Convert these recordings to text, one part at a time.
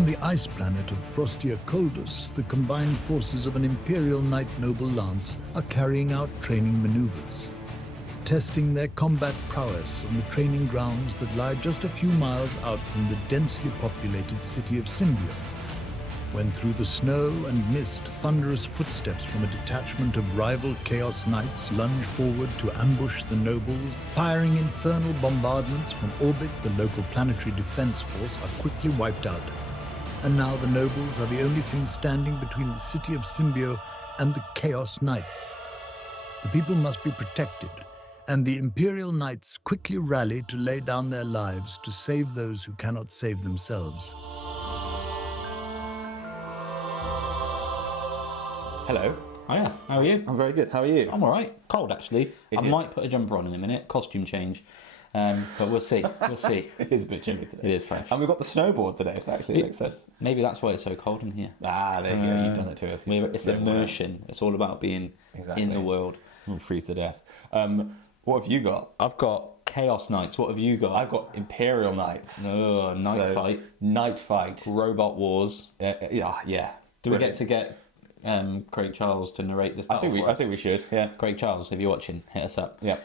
On the ice planet of Frostia Coldus, the combined forces of an Imperial Knight Noble Lance are carrying out training maneuvers, testing their combat prowess on the training grounds that lie just a few miles out from the densely populated city of Symbio. When through the snow and mist, thunderous footsteps from a detachment of rival Chaos Knights lunge forward to ambush the nobles, firing infernal bombardments from orbit, the local planetary defense force are quickly wiped out. And now the nobles are the only thing standing between the city of Symbio and the Chaos Knights. The people must be protected, and the Imperial Knights quickly rally to lay down their lives to save those who cannot save themselves. Hello. Hiya, how are you? I'm very good. How are you? I'm alright. Cold actually. I might put a jumper on in a minute, costume change. But we'll see. We'll see. It is a bit chilly today. It is fresh. And we've got the snowboard today, so actually it makes sense. Maybe that's why it's so cold in here. Ah, there you go. You've done it to us. It's immersion. It's all about being in the world. We'll freeze to death. What have you got? I've got Chaos Knights. What have you got? I've got Imperial Knights. Oh, Night Fight. Robot Wars. Yeah. Do we get to get Craig Charles to narrate this battle I think we should, yeah. Craig Charles, if you're watching, hit us up. Yeah.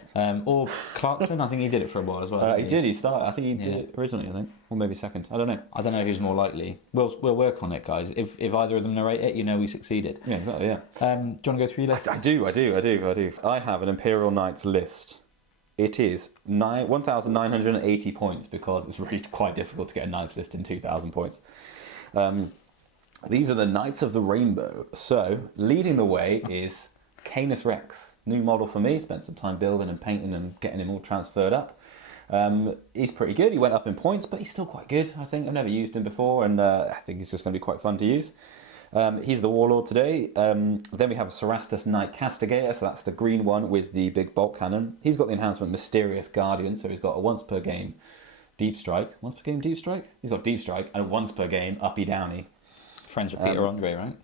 Or Clarkson, I think he did it for a while as well. He did, he started. I think he did it originally, I think. Or maybe second. I don't know. I don't know who's more likely. We'll work on it, guys. If either of them narrate it, you know we succeeded. Yeah, exactly, yeah. Do you want to go through your list? I do. I have an Imperial Knights list. It is 1,980 points because it's really quite difficult to get a Knights list in 2,000 points. These are the Knights of the Rainbow. So, leading the way is Canis Rex. New model for me. Spent some time building and painting and getting him all transferred up. He's pretty good. He went up in points, but he's still quite good, I think. I've never used him before, and I think he's just going to be quite fun to use. He's the Warlord today. Then we have a Cerastus Knight Castigator, so that's the green one with the big bolt cannon. He's got the enhancement Mysterious Guardian, so he's got a once per game Deep Strike. Once per game Deep Strike? He's got Deep Strike and a once per game Uppy Downy. Friends with Peter Andre, right?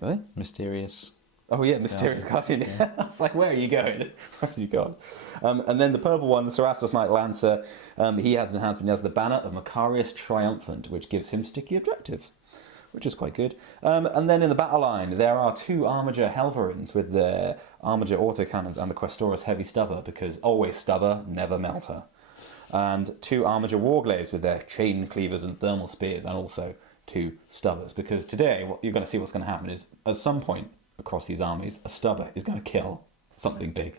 Really? Mysterious. Oh yeah, Mysterious Guardian. Yeah. I was like, where are you going? Where are you going? And then the purple one, the Cerastus Knight Lancer, he has an enhancement. He has the banner of Macarius Triumphant, which gives him sticky objectives, which is quite good. And then in the battle line, there are two Armiger Helverins with their Armiger autocannons and the Questoris Heavy Stubber, because always stubber, never melter. And two Armiger Warglaives with their chain cleavers and thermal spears, and also two stubbers, because today what you're going to see what's going to happen is at some point across these armies a stubber is going to kill something big.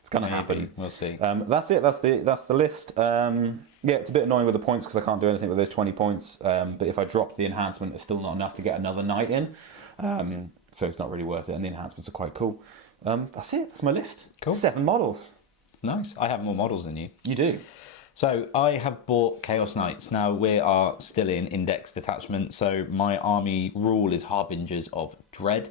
It's going to happen. We'll see. That's it. That's the list. Yeah, it's a bit annoying with the points because I can't do anything with those 20 points. But if I drop the enhancement, it's still not enough to get another knight in. So it's not really worth it. And the enhancements are quite cool. That's it. That's my list. Cool. 7 models. Nice. I have more models than you. You do. So I have bought Chaos Knights. Now we are still in index detachment, so my army rule is Harbingers of Dread.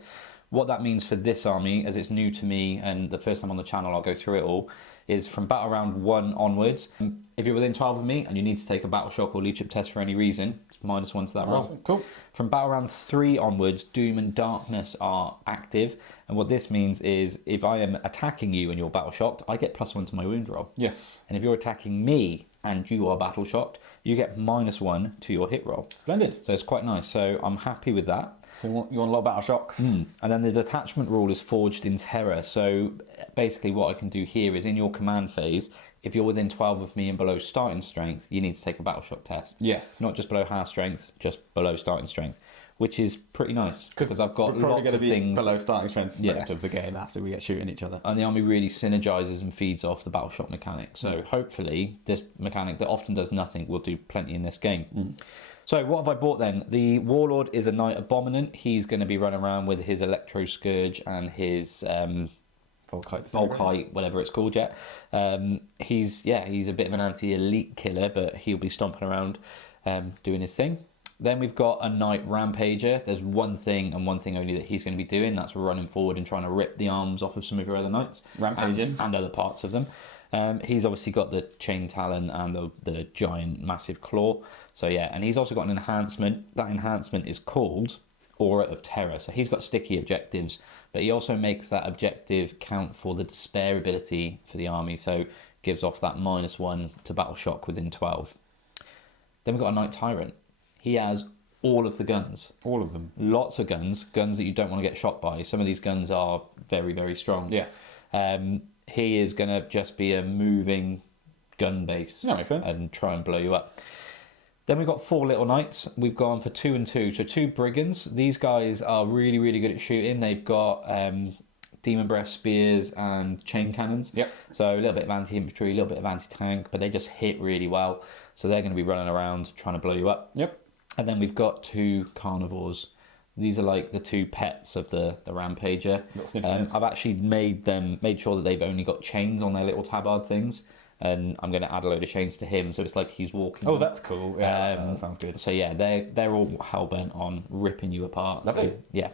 What that means for this army, as it's new to me and the first time on the channel I'll go through it all, is from battle round 1 onwards. If you're within 12 of me and you need to take a battle shock or leadership test for any reason, it's -1 to that roll. Awesome. Cool. From battle round 3 onwards, Doom and Darkness are active, and what this means is if I am attacking you and you're battle shocked, I get +1 to my wound roll. Yes. And if you're attacking me and you are battle shocked, you get -1 to your hit roll. Splendid. So it's quite nice. So I'm happy with that. So you want a lot of battle shocks. And then the detachment rule is Forged in Terror. So basically what I can do here is in your command phase, if you're within 12 of me and below starting strength, you need to take a battle shock test. Yes. Not just below half strength, just below starting strength, which is pretty nice because I've got lots of things below starting strength most of the game after we get shooting each other. And the army really synergizes and feeds off the battle shock mechanic. So hopefully this mechanic that often does nothing will do plenty in this game. So what have I bought then? The Warlord is a Knight Abominant. He's going to be running around with his Electro Scourge and his Volkite, whatever it's called yet. He's a bit of an anti-elite killer, but he'll be stomping around doing his thing. Then we've got a Knight Rampager. There's one thing and one thing only that he's going to be doing. That's running forward and trying to rip the arms off of some of your other knights. Rampaging. And other parts of them. He's obviously got the chain talon and the giant massive claw. So yeah, and he's also got an enhancement. That enhancement is called Aura of Terror. So he's got sticky objectives, but he also makes that objective count for the despair ability for the army. So gives off that -1 to battle shock within 12. Then we've got a Knight Tyrant. he has all of the guns. All of them. Lots of guns that you don't want to get shot by. Some of these guns are very, very strong. Yes. He is going to just be a moving gun base. That makes sense. And try and blow you up. Then we've got 4 little knights. We've gone for 2 and 2. So 2 brigands. These guys are really, really good at shooting. They've got demon breath spears and chain cannons. Yep. So a little bit of anti-infantry, a little bit of anti-tank, but they just hit really well. So they're going to be running around trying to blow you up. Yep. And then we've got 2 carnivores. These are like the 2 pets of the Rampager. I've actually made sure that they've only got chains on their little tabard things. And I'm going to add a load of chains to him, so it's like he's walking. Oh, that's cool. Yeah, that sounds good. So yeah, they're all hell-bent on ripping you apart. Lovely. So, yeah.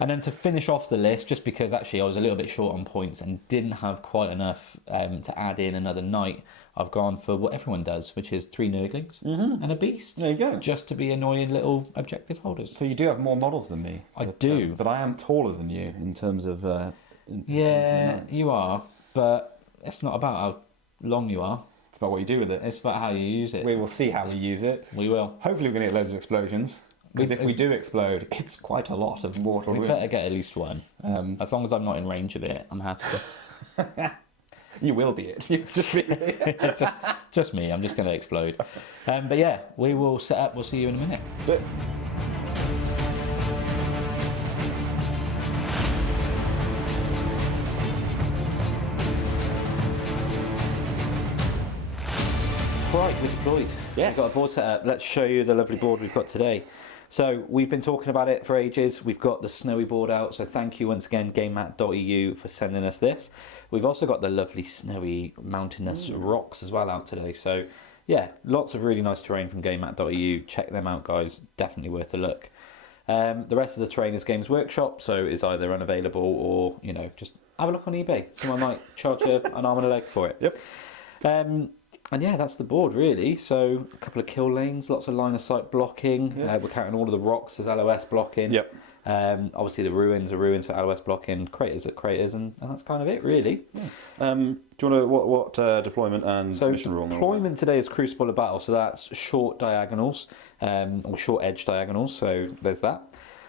And then to finish off the list, just because actually I was a little bit short on points and didn't have quite enough to add in another knight, I've gone for what everyone does, which is 3 Nurglings and a beast. There you go. Just to be annoying little objective holders. So you do have more models than me. I do. But I am taller than you in terms of... You are, but it's not about how long you are. It's about what you do with it. It's about how you use it. We will see how we use it. We will. Hopefully we're going to get loads of explosions. Because if we do explode, it's quite a lot of mortal wounds. We better get at least one. As long as I'm not in range of it, I'm happy. You will be it. You'll just be it. just me. I'm just going to explode. But yeah, we will set up. We'll see you in a minute. Let's do it. Right, we're deployed. Yes. We've got a board set up. Let's show you the lovely board we've got today. So we've been talking about it for ages. We've got the snowy board out. So thank you once again, GameMat.eu, for sending us this. We've also got the lovely snowy mountainous rocks as well out today. So yeah, lots of really nice terrain from GameMat.eu. Check them out, guys. Definitely worth a look. The rest of the terrain is Games Workshop, so it's either unavailable or, you know, just have a look on eBay. Someone might charge you an arm and a leg for it. Yep. And yeah, that's the board really. So a couple of kill lanes, lots of line of sight blocking. Yeah. We're counting all of the rocks as LOS blocking. Yep. Obviously the ruins are ruins, so LOS blocking, craters are craters, and that's kind of it really. Yeah. Do you want to what deployment and mission rule? Deployment today is Crucible of Battle, so that's short diagonals, or short edge diagonals. So there's that.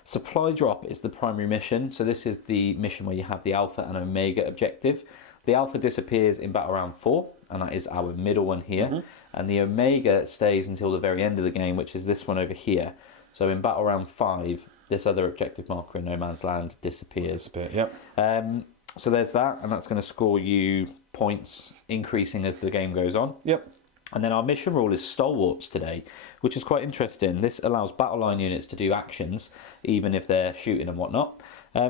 Supply drop is the primary mission. So this is the mission where you have the Alpha and Omega objective. The Alpha disappears in battle round 4, and that is our middle one here. And the Omega stays until the very end of the game, which is this one over here. So in battle round 5, this other objective marker in No Man's Land disappears. Yep. So there's that, and that's going to score you points increasing as the game goes on. Yep. And then our mission rule is Stalwarts today, which is quite interesting. This allows battle line units to do actions, even if they're shooting and whatnot.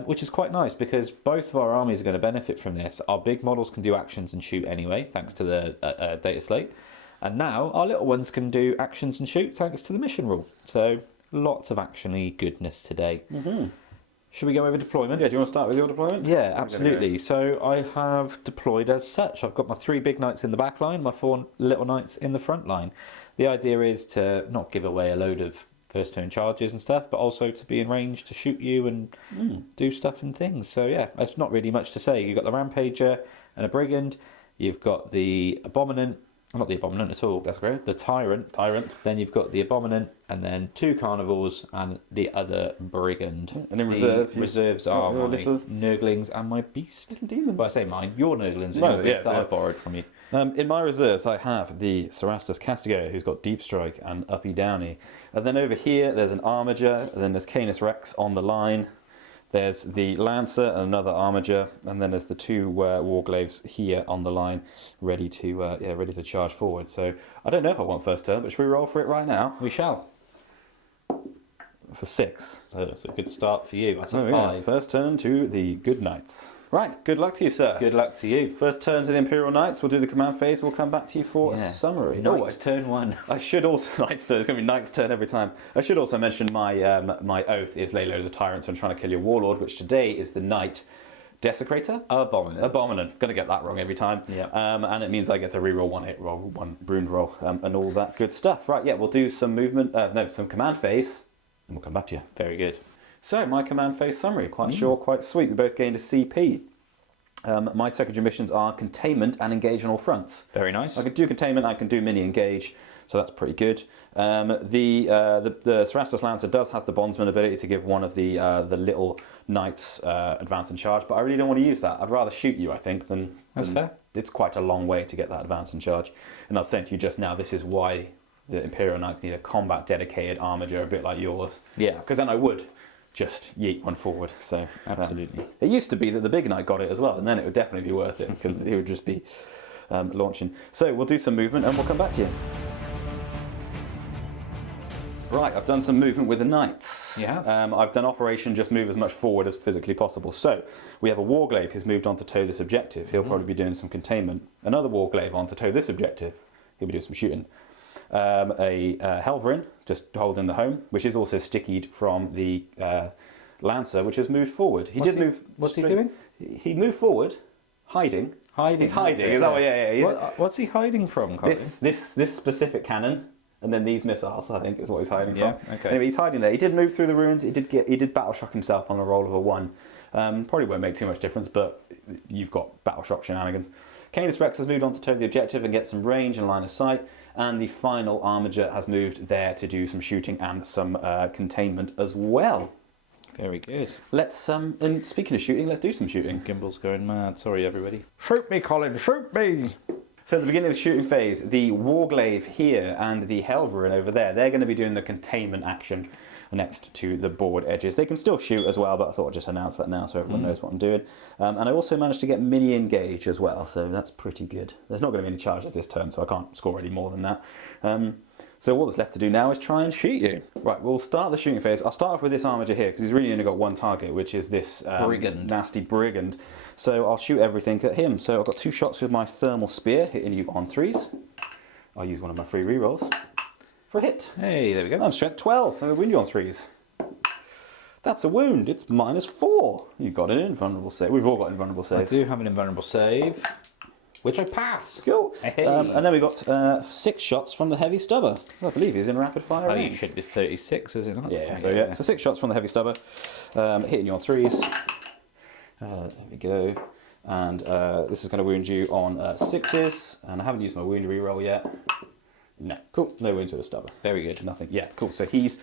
Which is quite nice because both of our armies are going to benefit from this. Our big models can do actions and shoot anyway, thanks to the data slate. And now our little ones can do actions and shoot thanks to the mission rule. So lots of action-y goodness today. Should we go over deployment? Yeah, do you want to start with your deployment? Yeah, absolutely. So I have deployed as such. I've got my 3 big knights in the back line, my 4 little knights in the front line. The idea is to not give away a load of first turn charges and stuff, but also to be in range to shoot you and do stuff and things. So yeah, there's not really much to say. You've got the Rampager and a Brigand. You've got the Abominant, not the Abominant at all. That's great. The Tyrant. Then you've got the Abominant, and then 2 Carnivores and the other Brigand. And in the reserve, reserves are my little Nurglings and my Beast. Little demons. Well, I say mine. Your Nurglings and No, your Beast yeah, that so I've borrowed from you. In my reserves, I have the Cerastus Castigator, who's got Deep Strike and Uppy Downy. And then over here, there's an Armiger, and then there's Canis Rex on the line. There's the Lancer and another Armiger, and then there's the 2 Warglaves here on the line, ready to charge forward. So I don't know if I want first turn, but should we roll for it right now? We shall. For 6. So that's a good start for you. That's a Oh, 5. yeah. First turn to the Good Knights. Right, good luck to you, sir. Good luck to you. First turn to the Imperial Knights. We'll do the command phase. We'll come back to you for a summary. Knights turn 1. I should also Knight's turn. It's going to be Knight's turn every time. I should also mention my my oath is lay low to the tyrant. So I'm trying to kill your warlord, which today is the Knight Desecrator. Abominant. Going to get that wrong every time. Yeah. And it means I get to reroll 1 hit roll, 1 wound roll, and all that good stuff. Right. Yeah. We'll do some movement. Some command phase, and we'll come back to you. Very good. So my command phase summary, quite short, quite sweet. We both gained a CP. My secondary missions are containment and engage on all fronts. Very nice. I can do containment, I can do mini engage, so that's pretty good. The Cerastus Lancer does have the bondsman ability to give one of the little knights advance and charge, but I really don't want to use that. I'd rather shoot you, I think, than... That's fair. It's quite a long way to get that advance and charge. And I was saying to you just now, this is why the Imperial Knights need a combat dedicated armager a bit like yours. Yeah. Because then I would just yeet one forward. So Absolutely. it used to be that the big knight got it as well, and then it would definitely be worth it because it would just be launching. So we'll do some movement and we'll come back to you. Right, I've done some movement with the knights. You have? I've done operation just move as much forward as physically possible. So we have a warglaive who's moved on to tow this objective. He'll probably be doing some containment. Another warglaive on to tow this objective. He'll be doing some shooting. A Helverin just holding the home, which is also stickied from the Lancer, which has moved forward. What's he doing? He moved forward, hiding. Hiding. He's hiding. Is that what? Yeah. What's he hiding from, Colin? This specific cannon, and then these missiles, I think, is what he's hiding Yeah, from. okay. Anyway, he's hiding there. He did move through the ruins. He did battle shock himself on a roll of a 1. Probably won't make too much difference, but you've got battle shock shenanigans. Canis Rex has moved on to tow the objective and get some range and line of sight, and the final armiger has moved there to do some shooting and some containment as well. Very good. Let's and speaking of shooting, let's do some shooting. Gimbal's going mad. Sorry, everybody. Shoot me, Colin. Shoot me. So at the beginning of the shooting phase, the Warglaive here and the Helverin over there, they're going to be doing the containment action next to the board edges. They can still shoot as well, but I thought I'd just announce that now so everyone knows what I'm doing. And I also managed to get mini engage as well, so that's pretty good. There's not going to be any charges this turn, so I can't score any more than that. So all that's left to do now is try and shoot you. Right, we'll start the shooting phase. I'll start off with this armiger here, because he's really only got one target, which is this nasty brigand. So I'll shoot everything at him. So I've got 2 shots with my thermal spear, hitting you on 3s. I'll use one of my free rerolls for a hit. Hey, there we go. I'm strength 12, so I wound you on 3s. That's a wound. It's -4. You got an invulnerable save. We've all got invulnerable saves. I do have an invulnerable save, which I pass. Cool. Hey. And then we got 6 shots from the heavy stubber. I believe he's in rapid fire Oh, range. you should be 36, is it not? Yeah, so 6 shots from the heavy stubber, hitting you on 3s. There we go. And this is going to wound you on 6s. And I haven't used my wound reroll yet. No, cool. No wounds with the stubber. Very good. Nothing. Yeah, cool. So he's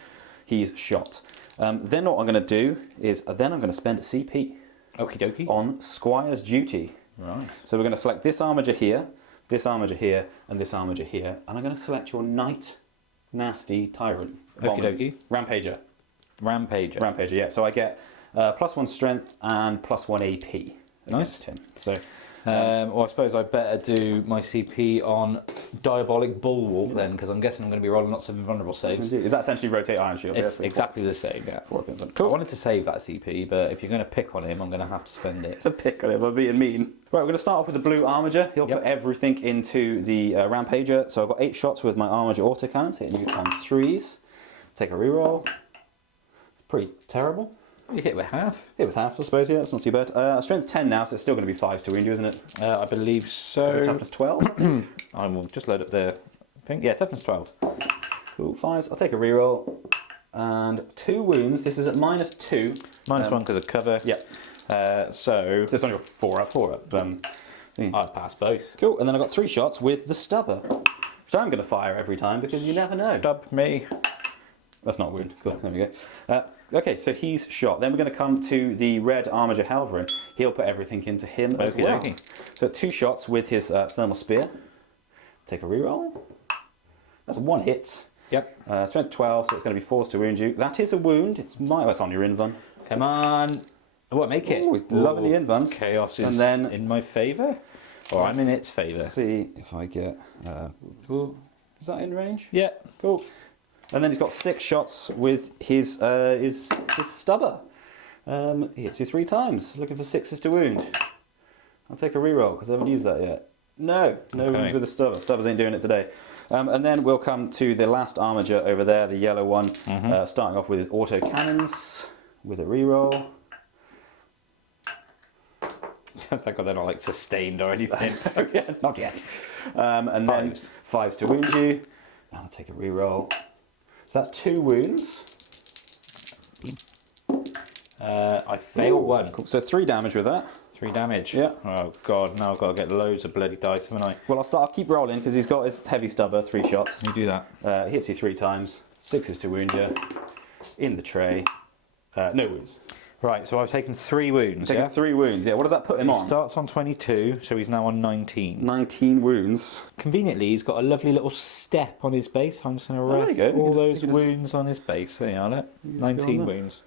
shot. Then what I'm going to do is I'm going to spend a CP Okie dokie. on Squire's Duty. Right. So we're going to select this armiger here, and this armiger here, and I'm going to select your Knight Nasty Tyrant. Okie dokie. Rampager. Rampager. Yeah. So I get +1 strength and +1 AP against him. So Well, I suppose I better do my CP on Diabolic Bulwark then, because I'm guessing I'm going to be rolling lots of invulnerable saves. is that essentially rotate Iron Shield? It's Yeah, exactly the same, yeah. Four pins on. I Cool. wanted to save that CP, but if you're going to pick on him, I'm going to have to spend it. To pick on him, I'm being mean. Right, we're going to start off with the blue armiger. He'll put everything into the Rampager. So I've got 8 shots with my armiger autocannons, hitting you on 3s. Take a reroll. It's pretty terrible. You hit with half. It was half, I suppose, yeah, it's not too bad. Strength 10 now, so it's still going to be 5s to wound you, isn't it? I believe so. Is it toughness 12? I will just load up the thing. Yeah, toughness 12. Cool, 5s. I'll take a reroll. And 2 wounds. This is at -2. -1 because of cover. Yeah. So So it's only a 4 up. 4 up. I pass both. Cool, and then I've got 3 shots with the stubber. So I'm going to fire every time because you never know. Stub me. That's not a wound. Cool, there we go. Okay, so he's shot. Then we're going to come to the red armiger Halverin. He'll put everything into him as well. Okay. So 2 shots with his thermal spear. Take a reroll. That's 1 hit. Yep. Strength 12, so it's going to be 4s to wound you. That is a wound. It's on your invuln. Come on. Oh, make it. Oh, he's loving the invuns. Chaos is And then in my favour. Or I'm in its favour. See if I get... is that in range? Yeah. Cool. And then he's got 6 shots with his stubber. He hits you 3 times, looking for 6s to wound. I'll take a reroll because I haven't used that yet. No wounds with the stubber. Stubbers ain't doing it today. And then we'll come to the last armiger over there, the yellow one, starting off with his auto cannons with a reroll. Thank God they're not like sustained or anything. Yeah, not yet. And then 5s to wound you. I'll take a reroll. So that's 2 wounds. I fail 1. Cool. So 3 damage with that. 3 damage. Yeah. Oh god, now I've got to get loads of bloody dice, haven't I? Well, I'll keep rolling because he's got his heavy stubber, 3 shots. You do that. Hits you 3 times. 6 is to wound you. In the tray. No wounds. Right, so I've taken 3 wounds. Taking 3 wounds, yeah. What does that put him He on? starts on 22, so he's now on 19. 19 wounds. Conveniently, he's got a lovely little step on his base. I'm just going to rest there you go. all You those can just- wounds on his base. There you are, look. can just go on 19 that. wounds.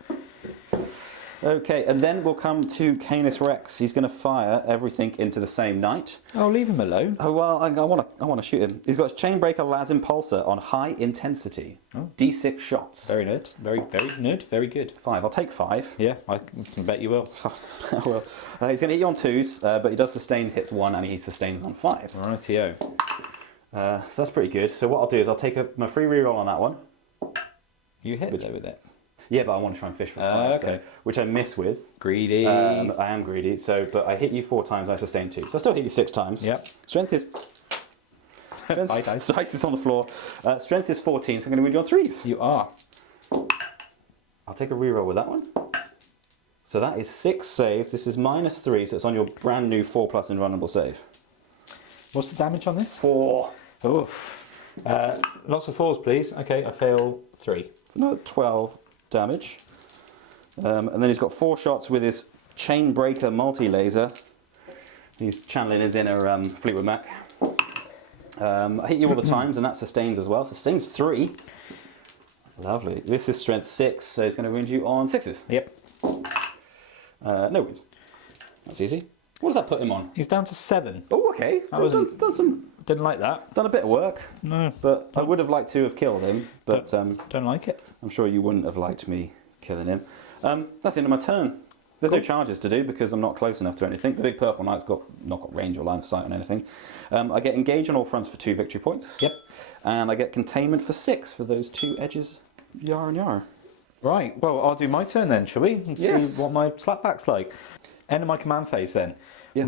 Okay, and then we'll come to Canis Rex. He's going to fire everything into the same knight. Oh, leave him alone. Oh well, I want to shoot him. He's got his Chainbreaker Las Impulsor on high intensity. D6 shots. Very nerd. Very nerd. Very good. 5. I'll take 5. Yeah, I can bet you will. Well, he's going to hit you on 2s, but he does sustain hits 1 and he sustains on 5s. Rightio. So that's pretty good. So what I'll do is I'll take my free reroll on that one. You hit though with it. Yeah, but I want to try and fish for 5, okay. so, which I miss with. Greedy. I am greedy, but I hit you 4 times, I sustain 2. So I still hit you 6 times. Yep. Strength is... Bye, dice. Dice is on the floor. Strength is 14, so I'm going to win you on 3s. You are. I'll take a reroll with that one. So that is 6 saves. This is -3, so it's on your brand new 4+ invulnerable save. What's the damage on this? 4. Oof. Lots of 4s, please. Okay, I fail 3. So another 12 damage. And then he's got 4 shots with his Chainbreaker multi-laser. He's channeling his inner Fleetwood Mac. I hit you all the times, and that sustains as well. Sustains 3. Lovely. This is strength 6, so he's going to wound you on 6s. Yep. No wounds. That's easy. What does that put him on? He's down to 7. Oh, okay. Didn't like that. Done a bit of work. No. But I would have liked to have killed him. But Don't like it. I'm sure you wouldn't have liked me killing him. That's the end of my turn. There's no charges to do because I'm not close enough to anything. The big purple knight's not got range or line of sight on anything. I get engage on all fronts for 2 victory points. Yep. And I get containment for 6 for those 2 edges. Yar and yar. Right, well, I'll do my turn then, shall we? And Yes. see what my slapback's like. End of my command phase then. Yes.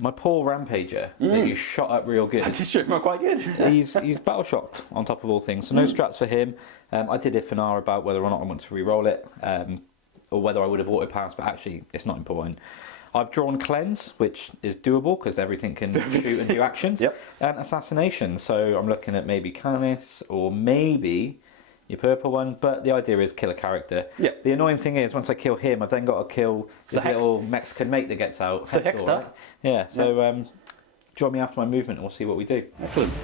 My poor Rampager that you shot up real good. I just showed him quite good. he's battle shocked on top of all things, so no strats for him. I did if and R about whether or not I want to re-roll it, or whether I would have auto-passed, but actually it's not important. I've drawn Cleanse, which is doable because everything can shoot and do actions. Yep. And Assassination, so I'm looking at maybe Canis or maybe your purple one, but the idea is kill a character. Yep. The annoying thing is once I kill him, I've then got to kill this little Mexican mate that gets out. Hector. Right? Yeah, so join me after my movement and we'll see what we do. Excellent.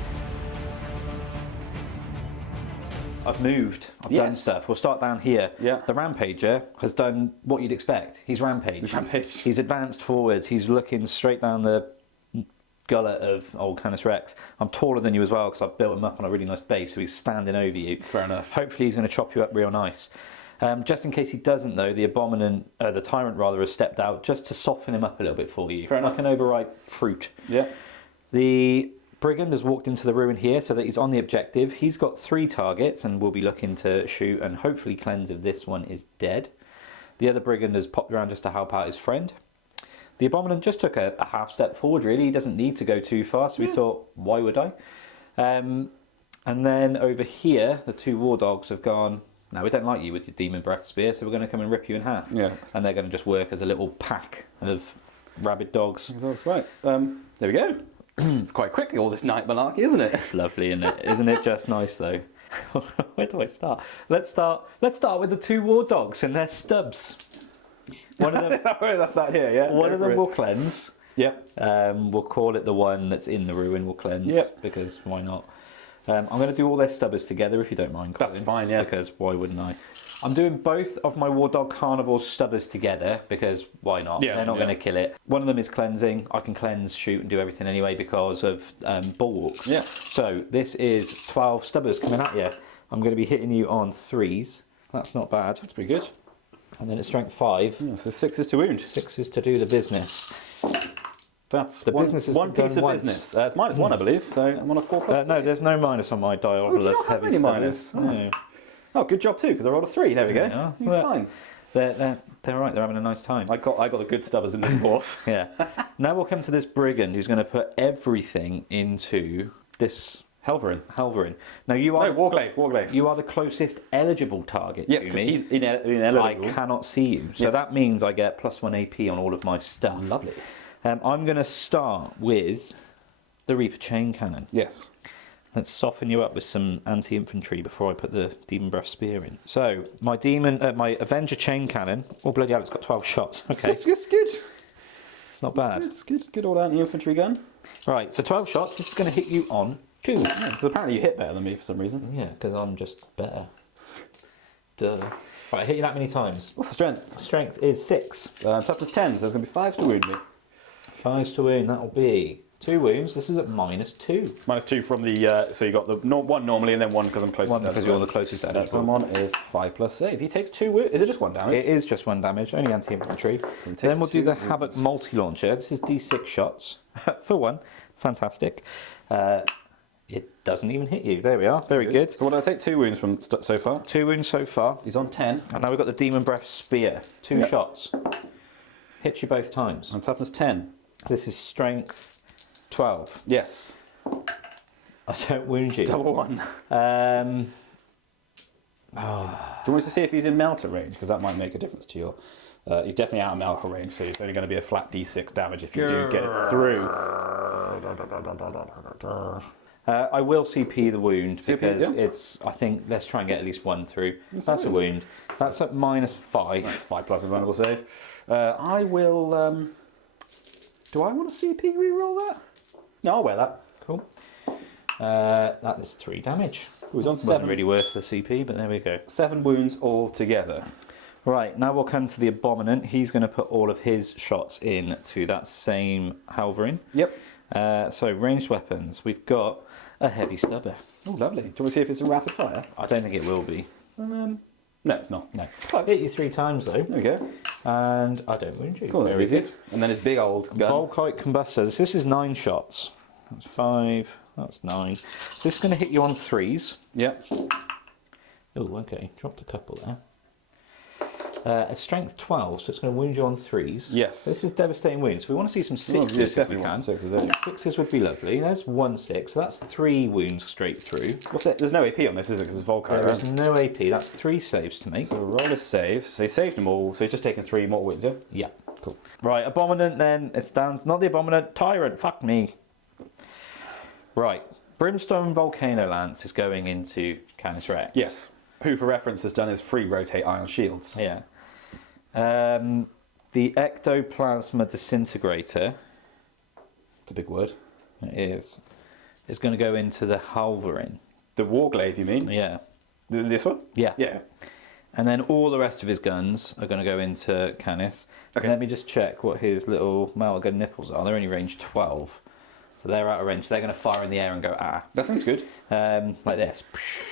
I've moved, I've done Yes. stuff. We'll start down here. Yeah. The Rampager has done what you'd expect. He's rampaged. He's advanced forwards. He's looking straight down the gullet of old Canis Rex. I'm taller than you as well because I've built him up on a really nice base, so he's standing over you. It's fair enough. Hopefully he's going to chop you up real nice. Just in case he doesn't though, the Tyrant rather has stepped out just to soften him up a little bit for you. Fair enough. Like an overripe fruit. Yeah. The Brigand has walked into the ruin here so that he's on the objective. He's got 3 targets and we'll be looking to shoot and hopefully cleanse if this one is dead. The other Brigand has popped around just to help out his friend. The Abominant just took a half step forward really. He doesn't need to go too far, so we thought, why would I? And then over here, the 2 War Dogs have gone, no, we don't like you with your Demon Breath Spear, so we're going to come and rip you in half. Yeah. And they're going to just work as a little pack of rabid dogs. That's right. There we go. It's quite quickly all this night malarkey, isn't it? It's lovely, isn't it? Isn't it just nice though? Where do I start? Let's start with the 2 War Dogs and their stubs. One of them, That's that here, yeah. one of them will cleanse. Yep. We'll call it the one that's in the ruin will cleanse. Yep. Because why not? I'm going to do all their stubbers together if you don't mind, Colin. That's fine, yeah. Because why wouldn't I? I'm doing both of my War Dog Carnival's stubbers together because why not? Yeah, They're not yeah. going to kill it. One of them is cleansing. I can cleanse, shoot and do everything anyway because of bulwarks. Yeah. So this is 12 stubbers coming at you. I'm going to be hitting you on 3s. That's not bad. That's pretty good. And then it's strength 5. Yeah, so 6 is to wound. 6 is to do the business. That's The one, business has one been piece done of once. business. It's -1, I believe, so I'm on a 4+. No, there's no minus on my do you Diabolus not have heavy any stubbers. minus? No. Oh, good job too, because I rolled a 3. There we go. Yeah. He's Well, fine. They're all right. They're having a nice time. I got the good stubbers in the force. Yeah. Now we'll come to this Brigand who's going to put everything into this Halverin. Now you are No, Warglaive. you are the closest eligible target Yes, to because me. he's ineligible. I cannot see you, so Yes. that means I get +1 AP on all of my stuff. Lovely. I'm going to start with the Reaper Chain Cannon. Yes. Let's soften you up with some anti-infantry before I put the Demon Breath Spear in. So, my my Avenger Chain Cannon, oh bloody hell, it's got 12 shots. Okay, It's good. it's not bad. It's good. Good old anti-infantry gun. Right, so 12 shots, this is going to hit you on 2. Yeah, so apparently you hit better than me for some reason. Yeah, because I'm just better. Duh. Right, I hit you that many times. What's the strength? Strength is 6. Toughness 10, so there's going to be 5 to wound me. 5 to wound, that'll be 2 wounds. This is at -2. -2 from the, so you got the one normally and then 1 because I'm closest. One because you're the closest Next eligible. one is 5 plus save. He takes 2 wounds. Is it just 1 damage? It is just 1 damage, only anti-infantry. takes Then we'll do 2 the wounds. Havoc multi-launcher. This is D6 shots for 1. Fantastic. It doesn't even hit you. There we are. Very good. So what did I take? 2 wounds from so far. 2 wounds so far. He's on 10. And now we've got the Demon Breath Spear. 2 Yep. shots. Hits you both times. And toughness 10. This is strength 12. Yes. I don't wound you. Double 1. Um, Do you want me to see if he's in melter range? Because that might make a difference to your... he's definitely out of melter range, so it's only going to be a flat D6 damage if you do get it through. I will CP the wound CP, because yeah. it's. I think let's try and get at least 1 through. That's That's a a wound. That's at -5. 5 plus invulnerable save. I will... do I want to CP reroll that? No, I'll wear that. Cool. That is 3 damage. He was on Wasn't 7. really worth the CP, but there we go. 7 wounds altogether. Right, now we'll come to the Abominant. He's going to put all of his shots in to that same Halverin. Yep. So ranged weapons. We've got a heavy stubber. Oh, lovely. Do you want to see if it's a rapid fire? I don't think it will be. No, it's not. No. Close. Hit you 3 times though, There we go. and I don't wound you. Cool, that's Very easy. good. And then his big old gun. Volkite Combustors. This is 9 shots. That's 5. That's 9. This is going to hit you on 3s. Yep. Oh, okay. Dropped a couple there. A strength 12, so it's going to wound you on 3s. Yes. This is devastating wound. So we want to see some 6s if we definitely can. want some 6s there. 6s would be lovely. There's 1 6, so that's 3 wounds straight through. What's it? There's no AP on this, is it? Because it's Volkite, There is right? no AP. That's 3 saves to make. So roll a save. So he saved them all. So he's just taken 3 more wounds, yeah? Yeah. Cool. Right, Abominant then. It's down. Not the Abominant. Tyrant. Fuck me. Right. Brimstone Volcano Lance is going into Canis Rex. Yes. Who, for reference, has done his free rotate ion shields. Yeah. The Ectoplasma Disintegrator It's a big word. is going to go into the Halverin. The Warglaive, you mean? Yeah. This one? Yeah. Yeah. And then all the rest of his guns are going to go into Canis. Okay. Let me just check what his little Malgun nipples are. They're only range 12. So they're out of range. They're going to fire in the air and go, ah. That sounds good. Like this.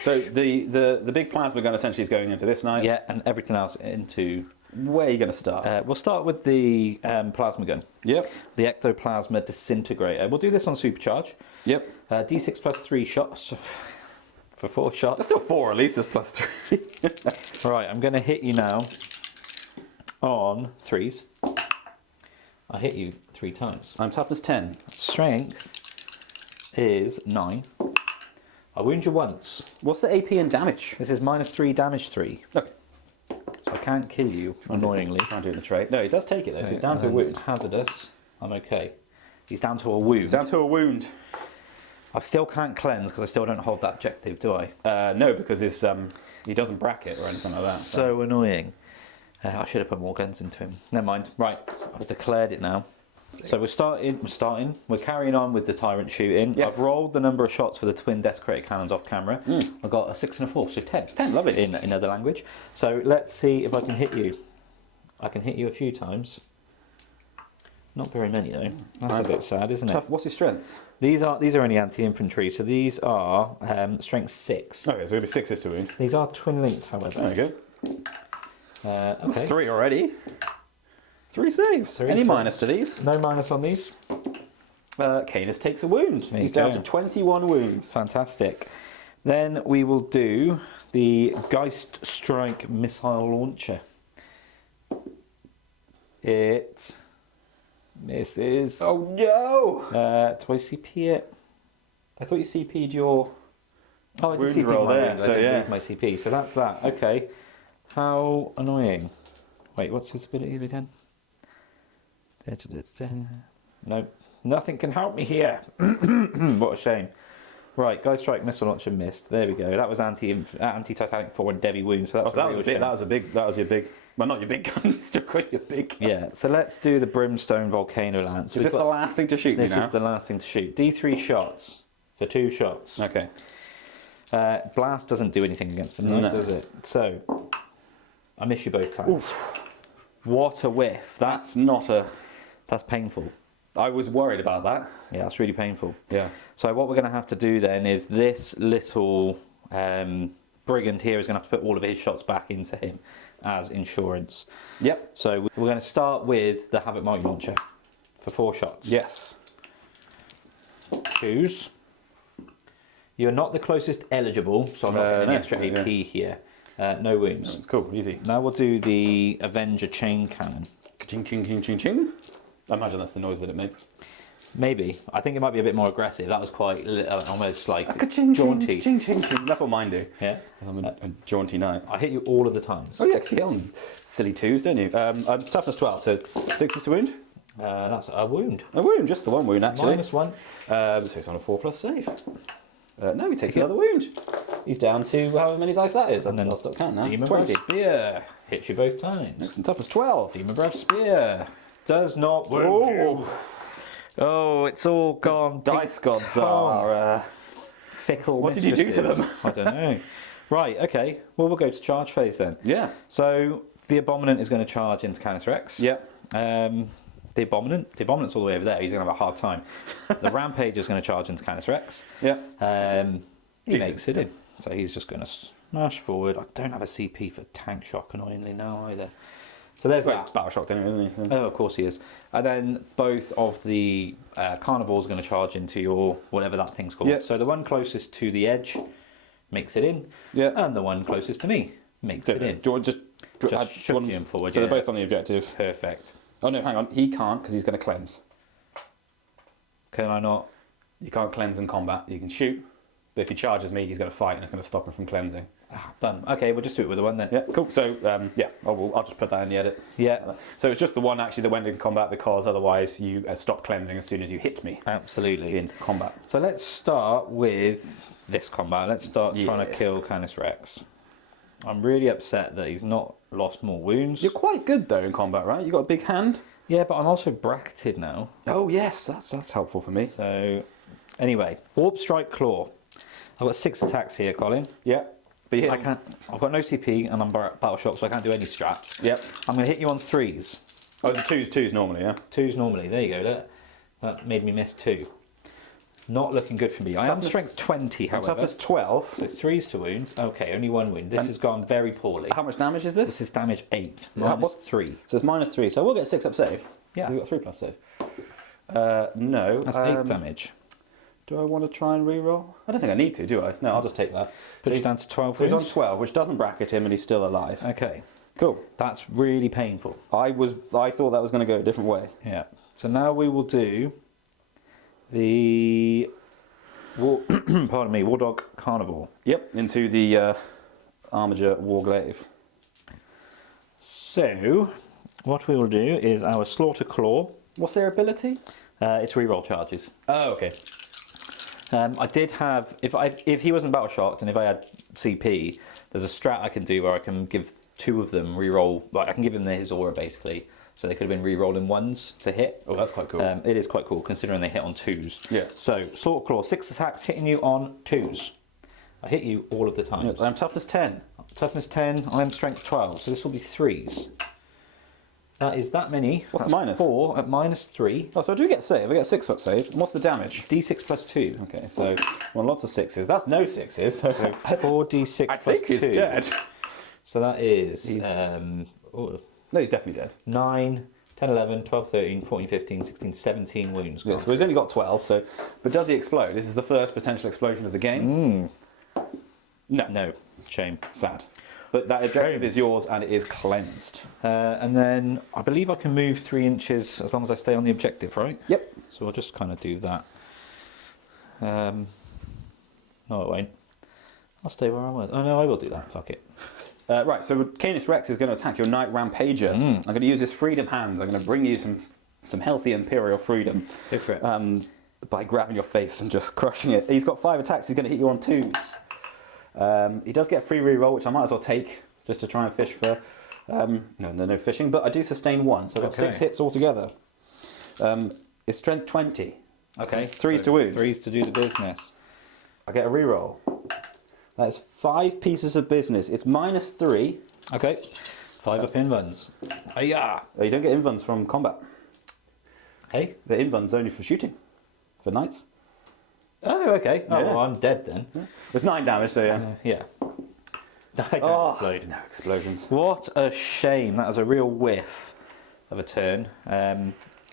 So the big plasma gun essentially is going into this knight. Yeah, and everything else into... Where are you going to start? we'll start with the plasma gun. Yep. The Ectoplasma Disintegrator. We'll do this on Supercharge. Yep. D6 plus 3 shots. For 4 shots. That's still 4 at least. There's plus 3. Right, I'm going to hit you now on 3s. I hit you 3 times. I'm toughness 10. Strength is 9. I wound you once. What's the AP and damage? This is -3 damage 3. Okay. So I can't kill you, annoyingly. Try and do it in the trade. No, he does take it though. So he's down to a wound. Hazardous. I'm okay. He's down to a wound. He's down to a wound. I still can't cleanse because I still don't hold that objective, do I? No, because his he doesn't bracket or anything like that. So annoying. I should have put more guns into him. Never mind. Right, I've declared it now. So we're carrying on with the Tyrant shooting. Yes. I've rolled the number of shots for the twin desecrated cannons off camera. I got a 6 and a 4, so 10. 10, lovely. In another language. So let's see if I can hit you. I can hit you a few times. Not very many though. That's a bit sad, isn't it? Tough. What's his strength? These are only anti-infantry, so these are strength 6. Okay, so it'll be 6 to wound. These are twin linked, however. There we go. That's Okay. 3 already. 3 saves. 3 Any saves. minus to these? No minus on these. Canis takes a wound. There He's you down go. to 21 wounds. Fantastic. Then we will do the Geist Strike missile launcher. It misses. Oh no! Do I CP it? I thought you CP'd your Oh, I did wound CP roll my there, wound, so I didn't yeah. lose my CP, so that's that. Okay. How annoying. Wait, what's his ability again? No, nothing can help me here. What a shame. Right, Guy Strike, Missile Launcher missed. There we go. That was anti-Titanic 4 and Debbie Wound, so that's that was your big, well, not your big gun, it's still quite your big gun. Yeah, so let's do the Brimstone Volcano Lance. Is this the last thing to shoot me This now? is the last thing to shoot. D3 shots for 2 shots. Okay. Blast doesn't do anything against them, No. does it? So, I miss you both times. Oof. What a whiff. That's not a... That's painful. I was worried about that. Yeah, that's really painful. Yeah. So what we're going to have to do then is this little brigand here is going to have to put all of his shots back into him as insurance. Yep. So we're going to start with the Havoc Multi Launcher for 4 shots. Yes. Choose. You're not the closest eligible, so I'm not getting no, extra AP yeah. here. No wounds. Cool, easy. Now we'll do the Avenger Chain Cannon. Ching, ching, ching, ching, ching. I imagine that's the noise that it makes. Maybe. I think it might be a bit more aggressive. That was quite almost like Ka-ching, jaunty. ching, ching, ching, ching. That's what mine do. Yeah. I'm a jaunty knight. I hit you all of the times. Oh yeah, because you get on silly 2s, don't you? I'm toughness 12, so 6 to wound. That's a wound. A wound, just the one wound actually. -1. So it's on a 4+ save. No, he takes another wound. He's down to however many dice that is. And then I'll stop counting now. Demon 20. Breath Spear. Hits you both times. Excellent, toughness 12. Demon Breath Spear. Does not work. Oh, it's all gone. Dice gods Oh. are... Fickle. What did you do to mistresses. them? I don't know. Right, okay. Well, we'll go to charge phase then. Yeah. So, the Abominant is going to charge into Canis Rex. Yep. The Abominant's all the way over there. He's going to have a hard time. The Rampage is going to charge into Canis Rex. Yeah. He makes it in. So he's just going to smash forward. I don't have a CP for Tank Shock, annoyingly, now either. So there's Well, that. it's battle shocked anyway, isn't he? Oh, of course he is. And then both of the Carnivores are going to charge into your whatever that thing's called. Yeah. So the one closest to the edge makes it in. Yeah. And the one closest to me makes it in. Do you want Just shove him forward. So yeah. they're both on the objective. Perfect. Oh no, hang on. He can't because he's going to cleanse. Can I not? You can't cleanse in combat. You can shoot, but if he charges me, he's going to fight, and it's going to stop him from cleansing. Bum. Okay, we'll just do it with the one then. Yeah, cool. So yeah, I'll just put that in the edit. Yeah. So it's just the one actually that went in combat because otherwise you stop cleansing as soon as you hit me Absolutely. in combat. So let's start with this combat. Let's start trying to Yeah. kill Canis Rex. I'm really upset that he's not lost more wounds. You're quite good though in combat, right? You got a big hand. Yeah, but I'm also bracketed now. Oh yes, that's helpful for me. So, anyway, Warp Strike Claw. I've got 6 attacks here, Colin. Yeah. But you hit I can't. I've got no CP and I'm battle shock, so I can't do any straps. Yep. I'm going to hit you on 3s. Oh, it's twos normally, yeah. 2s normally. There you go. Look. That made me miss 2. Not looking good for me. I am Toughness- strength 20, however. Toughness 12. So 3s to wounds. Okay, only 1 wound. This has gone very poorly. How much damage is This this? is damage 8. Yeah, Minus what- 3. So it's -3. So we'll get 6 up save. Yeah. We've got 3+ save. No. That's 8 damage. Do I want to try and reroll? I don't think I need to, do I? No, I'll just take that. Puts you down to 12 So he's on wounds. 12, which doesn't bracket him, and he's still alive. Okay. Cool. That's really painful. I thought that was going to go a different way. Yeah. So now we will do the pardon me, War Dog Carnivore. Yep, into the Armiger Warglaive. So what we will do is our Slaughter Claw. What's their ability? It's reroll charges. Oh, okay. I did have if he wasn't battle shocked and if I had CP, there's a strat I can do where I can give 2 of them reroll. Like I can give them his aura basically, so they could have been rerolling 1s to hit. Oh, that's quite cool. It is quite cool considering they hit on 2s. Yeah. So Slaughter Claw, 6 attacks hitting you on 2s. I hit you all of the time. Yep, I'm toughness 10. Toughness 10. I'm strength 12. So this will be 3s. That is that many. What's the That's minus? 4 at -3. Oh, so I do get save. I get 6 foot save. And what's the damage? D6 plus 2. Okay, so well, lots of 6s. That's no 6s. So 4d6 I plus think he's 2. dead. So that is No, he's definitely dead. 9, 10, 11, 12, 13, 14, 15, 16, 17 wounds. Yes, but he's only got 12. So, but does he explode? This is the first potential explosion of the game. No, No, shame. sad. But that objective is yours, and it is cleansed. And then I believe I can move 3 inches as long as I stay on the objective, right? Yep. So I'll just kind of do that. No, it won't. I'll stay where I was. Oh no, I will do that. Fuck it. Right, so Canis Rex is going to attack your Knight Rampager. I'm going to use his freedom hands. I'm going to bring you some healthy Imperial freedom. Go for it. By grabbing your face and just crushing it. He's got 5 attacks. He's going to hit you on 2s. He does get a free reroll, which I might as well take just to try and fish for. No fishing, but I do sustain 1, so I've got 6 hits altogether. It's strength 20. Okay. So 3s to wound. 3s to do the business. I get a reroll. That is 5 pieces of business. It's -3. Okay. 5 up invuns. Yeah. You don't get invuns from combat. Hey. The invuns only for shooting, for knights. Oh, okay. Oh, Yeah. well, I'm dead then. Yeah. It's 9 damage, so yeah. Yeah. I don't explode. No explosions. What a shame. That was a real whiff of a turn.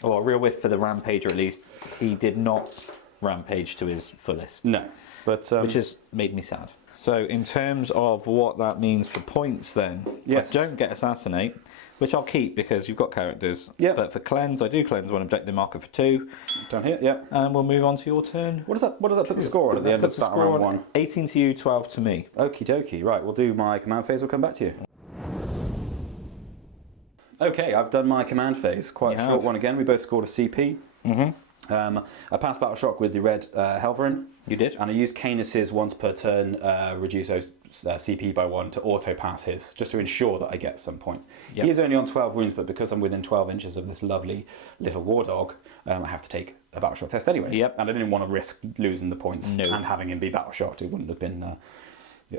Or a real whiff for the Rampager, at least. He did not rampage to his fullest. No, but which has made me sad. So in terms of what that means for points then, yes. I don't get Assassinate, which I'll keep because you've got characters. Yeah. But for Cleanse, I do Cleanse one objective marker for 2. down here, yeah. And we'll move on to your turn. What does that put the score on at the end of Puts the battle score round on 1? 18 to you, 12 to me. Okie dokie. Right, we'll do my command phase. We'll come back to you. Okay, I've done my command phase. Quite a short one again. We both scored a CP. I passed Battle Shock with the red Helverin. You did. And I used Canis's once per turn, reduce those CP by 1 to auto pass his, just to ensure that I get some points. Yep. He is only on 12 wounds, but because I'm within 12 inches of this lovely little war dog, I have to take a Battle Shock test anyway. Yep. And I didn't want to risk losing the points No. and having him be Battle Shocked. It wouldn't have been...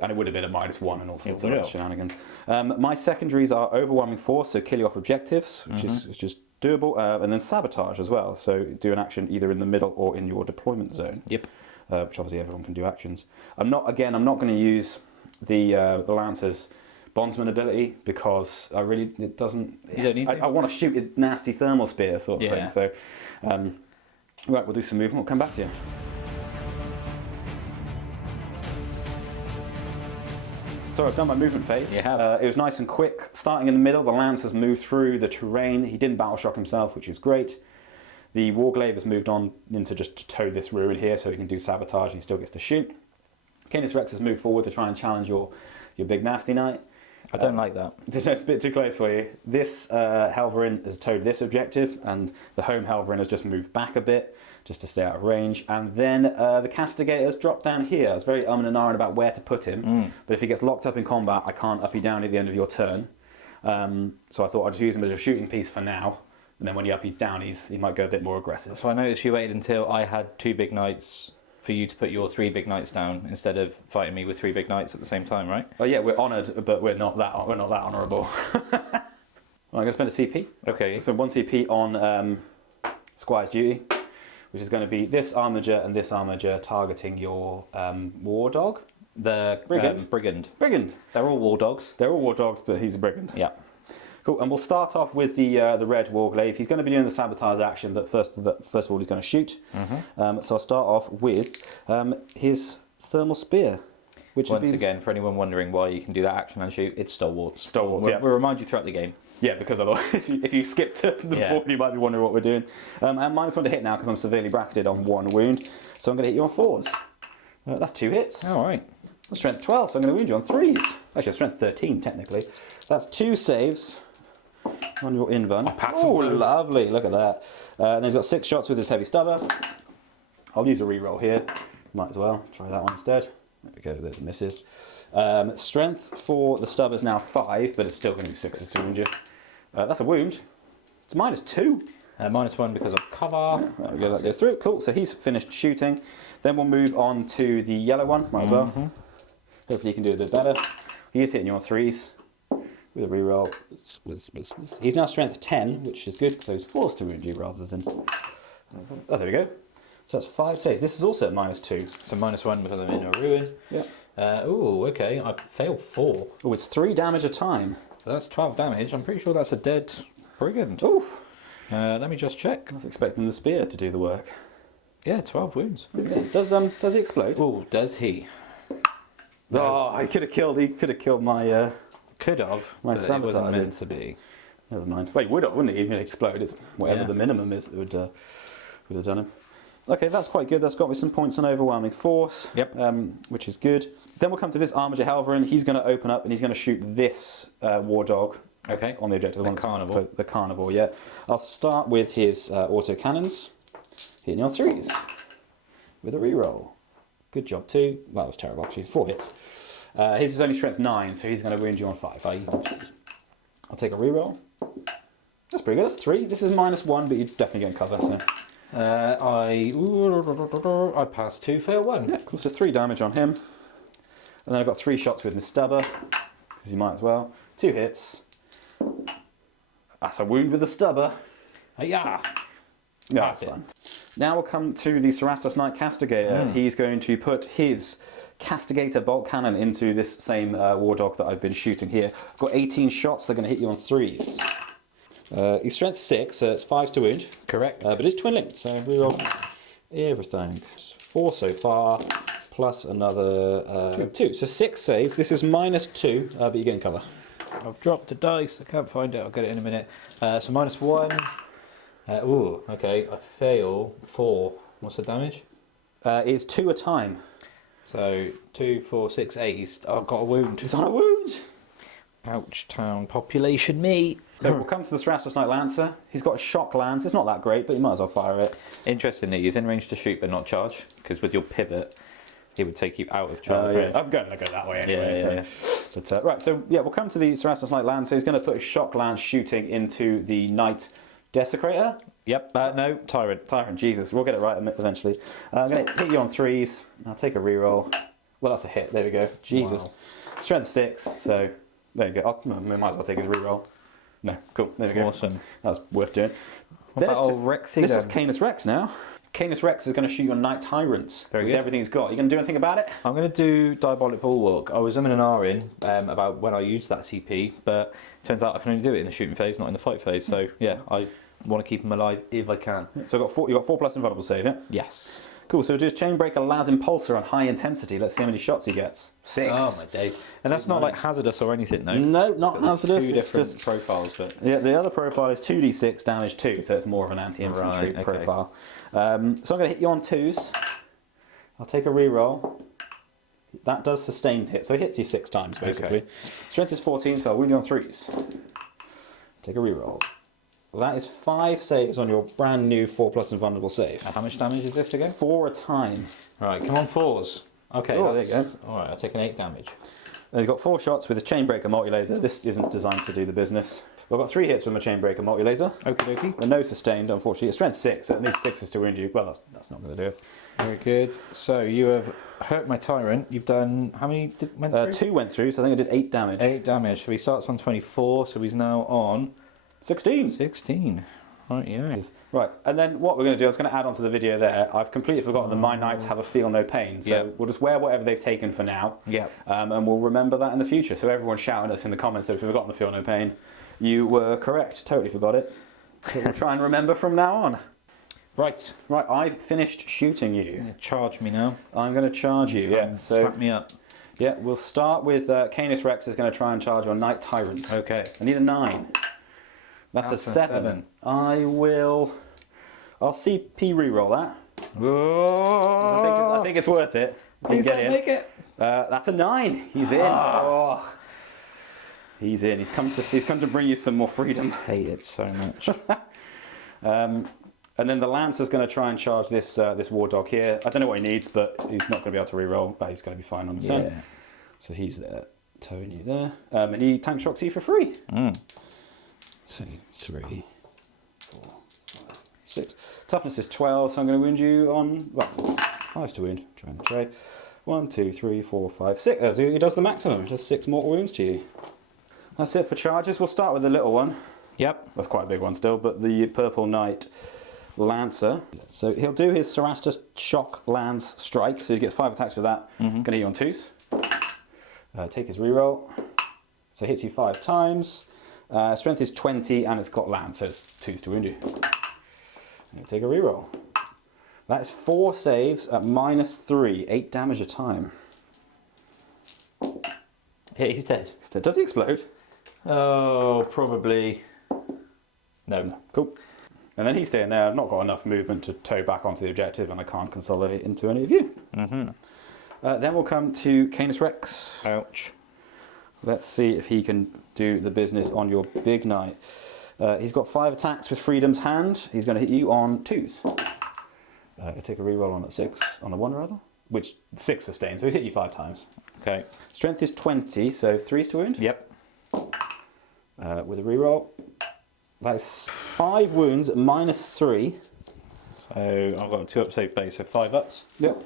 and it would have been a -1 and all sorts of shenanigans. My secondaries are Overwhelming Force, so kill you off objectives, which is doable, and then Sabotage as well. So do an action either in the middle or in your deployment zone. Yep. Which obviously everyone can do actions. I'm not going to use the Lancer's Bondsman ability because it doesn't. You don't need to. I want to shoot his nasty thermal spear sort of thing. So, right, we'll do some movement. We'll come back to you. So I've done my movement phase. You have. It was nice and quick. Starting in the middle, the Lance has moved through the terrain. He didn't Battle Shock himself, which is great. The Warglaive has moved on into just to tow this ruin here, so he can do Sabotage and he still gets to shoot. Canis Rex has moved forward to try and challenge your big nasty knight. I don't like that. It's a bit too close for you. This Helverin has towed this objective, and the home Helverin has just moved back a bit, just to stay out of range. And then the Castigator has dropped down here. I was very and ahhing about where to put him, but if he gets locked up in combat, I can't uppy down at the end of your turn. So I thought I'd just use him as a shooting piece for now, and then when he uppies down, he might go a bit more aggressive. So I noticed you waited until I had 2 big knights for you to put your 3 big knights down instead of fighting me with 3 big knights at the same time, right? Oh yeah, we're honoured, but we're not that honourable. I'm going to spend a CP. Okay. I spend 1 CP on Squire's Duty, which is going to be this armiger and this armiger targeting your war dog. The Brigand. Brigand. They're all war dogs. They're all war dogs, but he's a brigand. Yeah. Cool. And we'll start off with the red Warglaive. He's going to be doing the Sabotage action, but first of all, he's going to shoot. So I'll start off with his thermal spear. Which Once again, for anyone wondering why you can do that action and shoot, it's Stalwarts. Stalwarts, We'll yeah. remind you throughout the game. Yeah, because otherwise, if you skip to the board, you might be wondering what we're doing. And -1 to hit now because I'm severely bracketed on 1 wound. So I'm going to hit you on 4s. That's 2 hits. All right. Strength 12, so I'm going to wound you on 3s. Actually, strength 13, technically. That's 2 saves on your invuln. Oh, lovely. Look at that. And he's got 6 shots with his heavy stubber. I'll use a reroll here. Might as well. Try that one instead. There we go. There's the misses. Strength for the stubber is now 5, but it's still going to be 6s to wound you. That's a wound. It's -2. -1 because of cover. There we go, that goes through. Cool, so he's finished shooting. Then we'll move on to the yellow one, might as well. Hopefully he can do a bit better. He is hitting you on 3s with a reroll. He's now strength 10, which is good because those 4s to wound you rather than... Oh, there we go. So that's 5 saves. This is also at -2. So -1 because I'm in a ruin. Yeah. Oh, okay. I failed 4. Oh, it's 3 damage a time. So that's 12 damage. I'm pretty sure that's a dead brigand. Oof. Let me just check. I was expecting the spear to do the work. Yeah, 12 wounds. Okay. Does he explode? Oh, does he? No. Oh, he could have killed my... Could have. My but it sabotage. wasn't meant to be. Never mind. Well, he would have, wouldn't he? Even explode. It's whatever Yeah. the minimum is, it would have done him. Okay, that's quite good. That's got me some points on overwhelming force. Yep. Which is good. Then we'll come to this Armiger Helverin. He's going to open up and he's going to shoot this War Dog. Okay. On the objective. The carnivore. The carnivore, yeah. I'll start with his auto cannons. Hitting on 3s. With a reroll. Good job, 2. Well, that was terrible, actually. 4 hits. His is only strength 9, so he's going to wound you on 5. I'll take a reroll. That's pretty good. That's 3. This is -1, but you're definitely getting cover, so... I passed 2, fail 1. Yeah, cool. So 3 damage on him. And then I've got 3 shots with my stubber, because you might as well. 2 hits. That's a wound with the stubber. Yeah. Yeah, that's fine. Now we'll come to the Cerastus Knight Castigator. He's going to put his Castigator bolt cannon into this same War Dog that I've been shooting here. I've got 18 shots. They're going to hit you on 3s. He's strength 6, so it's 5s to wound. Correct. But it's twin linked, so reroll everything. 4 so far, plus another 2. So 6 saves. This is -2, but you're getting cover. I've dropped a dice. I can't find it. I'll get it in a minute. So -1. Ooh, okay. I fail 4. What's the damage? It's 2 a time. So 2, 4, 6, 8. I've got a wound. He's on a wound. Ouch, town population me. So we'll come to the Cerastus Knight Lancer. He's got a shock lance. It's not that great, but you might as well fire it. Interestingly, he's in range to shoot but not charge, because with your pivot, he would take you out of charge. Yeah. I'm going to go that way anyway. Yeah. But, right, so yeah, we'll come to the Cerastus Knight Lancer. He's going to put a shock lance shooting into the Knight Desecrator. Yep. No, Tyrant. Tyrant, Jesus. We'll get it right eventually. I'm going to hit you on 3s. I'll take a reroll. Well, that's a hit. There we go. Jesus. Wow. Strength 6, so there you go. We might as well take his reroll. No, cool. There we go. Awesome. That's worth doing. What about old This Rexy is then? Canis Rex now. Canis Rex is going to shoot your Knight Tyrant Very with good. everything he's got. You going to do anything about it? I'm going to do Diabolic Bulwark. I was umming and ahhing about when I used that CP, but it turns out I can only do it in the shooting phase, not in the fight phase. So yeah, I want to keep him alive if I can. So you got 4 plus invulnerable save, yeah? Yes. Cool, so just Chainbreaker Las Impulsor on high intensity. Let's see how many shots he gets. 6. Oh my days. And that's not like hazardous or anything, no? No, not hazardous. Two It's different just profiles, but... Yeah, the other profile is 2d6 damage 2, so it's more of an anti-infantry Right, okay. profile. So I'm going to hit you on 2s. I'll take a reroll. That does sustain hit, so it hits you 6 times basically. Okay. Strength is 14, so I'll wound you on 3s. Take a reroll. That is 5 saves on your brand new 4 plus invulnerable save. How much damage is this again? 4 a time. Right, come on, 4s. Okay, Oh, there you go. Alright, I'll take an 8 damage. Then he's got 4 shots with a Chainbreaker multi-laser. This isn't designed to do the business. I've got 3 hits with my Chainbreaker multi-laser. Okie dokie. But no sustained, unfortunately. It's strength 6, so it needs 6s to wound you. Well, that's not going to do it. Very good. So you have hurt my Tyrant. You've done... How many went through? 2 went through, so I think I did 8 damage. 8 damage. So he starts on 24, so he's now on... 16. 16. Right, yeah. Right, and then what we're going to do, I was going to add on to the video there, I've completely forgotten that my knights have a feel no pain, so Yeah. we'll just wear whatever they've taken for now, Yeah. and we'll remember that in the future. So everyone shouting at us in the comments that if you've forgotten the feel no pain, you were correct, totally forgot it. So we'll try and remember from now on. Right. Right, I've finished shooting you. Yeah, charge me now. I'm going to charge you, yeah. So Slap me up. yeah, we'll start with Canis Rex is going to try and charge your Knight Tyrant. Okay. I need a 9. That's a 7. I'll CP reroll that. I think it's worth it. If you can get in. Make it. That's a 9. He's in. Oh. He's in. He's come to bring you some more freedom. Hate it so much. And then the Lancer's going to try and charge this War Dog here. I don't know what he needs, but he's not going to be able to reroll. But he's going to be fine on his own. Yeah. So he's there, towing you there. And he tank shocks you for free. 2, 3, 4, 5, 6. Toughness is 12, so I'm going to wound you on, well, 5 to wound. Try and tray. 1, 2, 3, 4, 5, 6. So he does the maximum. He does 6 mortal wounds to you. That's it for charges. We'll start with the little one. Yep. That's quite a big one still, but the Purple Knight Lancer. So he'll do his Cerastus Shock Lance Strike. So he gets 5 attacks with that. Going to hit you on 2s. Take his reroll. So hits you 5 times. Strength is 20 and it's got Lance, so it's 2s to wound you. Take a reroll. That's 4 saves at -3, 8 damage a time. Yeah, he's dead. So does he explode? Oh, probably. No. Cool. And then he's staying there. I've not got enough movement to tow back onto the objective, and I can't consolidate into any of you. Then we'll come to Canis Rex. Ouch. Let's see if he can do the business on your big knight. He's got 5 attacks with Freedom's Hand. He's going to hit you on 2s. He'll take a reroll on a 6, on a 1 rather, which 6 sustains, so he's hit you 5 times. Okay. Strength is 20, so 3s to wound. Yep. With a reroll. That is 5 wounds, -3. So I've got a 2 up save base, so 5 ups. Yep.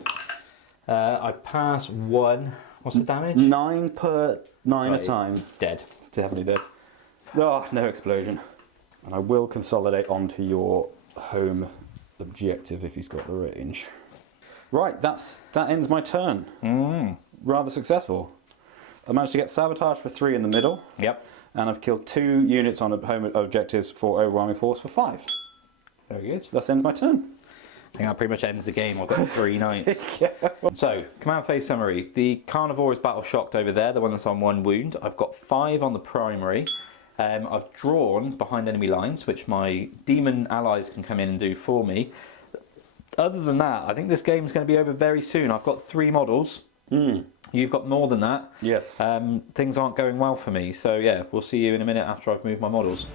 I pass 1. What's the damage? 9 per 9 Right, a time. Dead. Definitely dead. Oh, no explosion. And I will consolidate onto your home objective if he's got the range. Right, that ends my turn. Rather successful. I managed to get sabotage for 3 in the middle. Yep. And I've killed 2 units on home objectives for overwhelming force for 5. Very good. That ends my turn. I think that pretty much ends the game. I've got 3 knights. So, command phase summary. The Carnivore is battle shocked over there, the one that's on 1 wound. I've got 5 on the primary. I've drawn behind enemy lines, which my demon allies can come in and do for me. Other than that, I think this game's going to be over very soon. I've got 3 models. You've got more than that. Yes. Things aren't going well for me. So yeah, we'll see you in a minute after I've moved my models.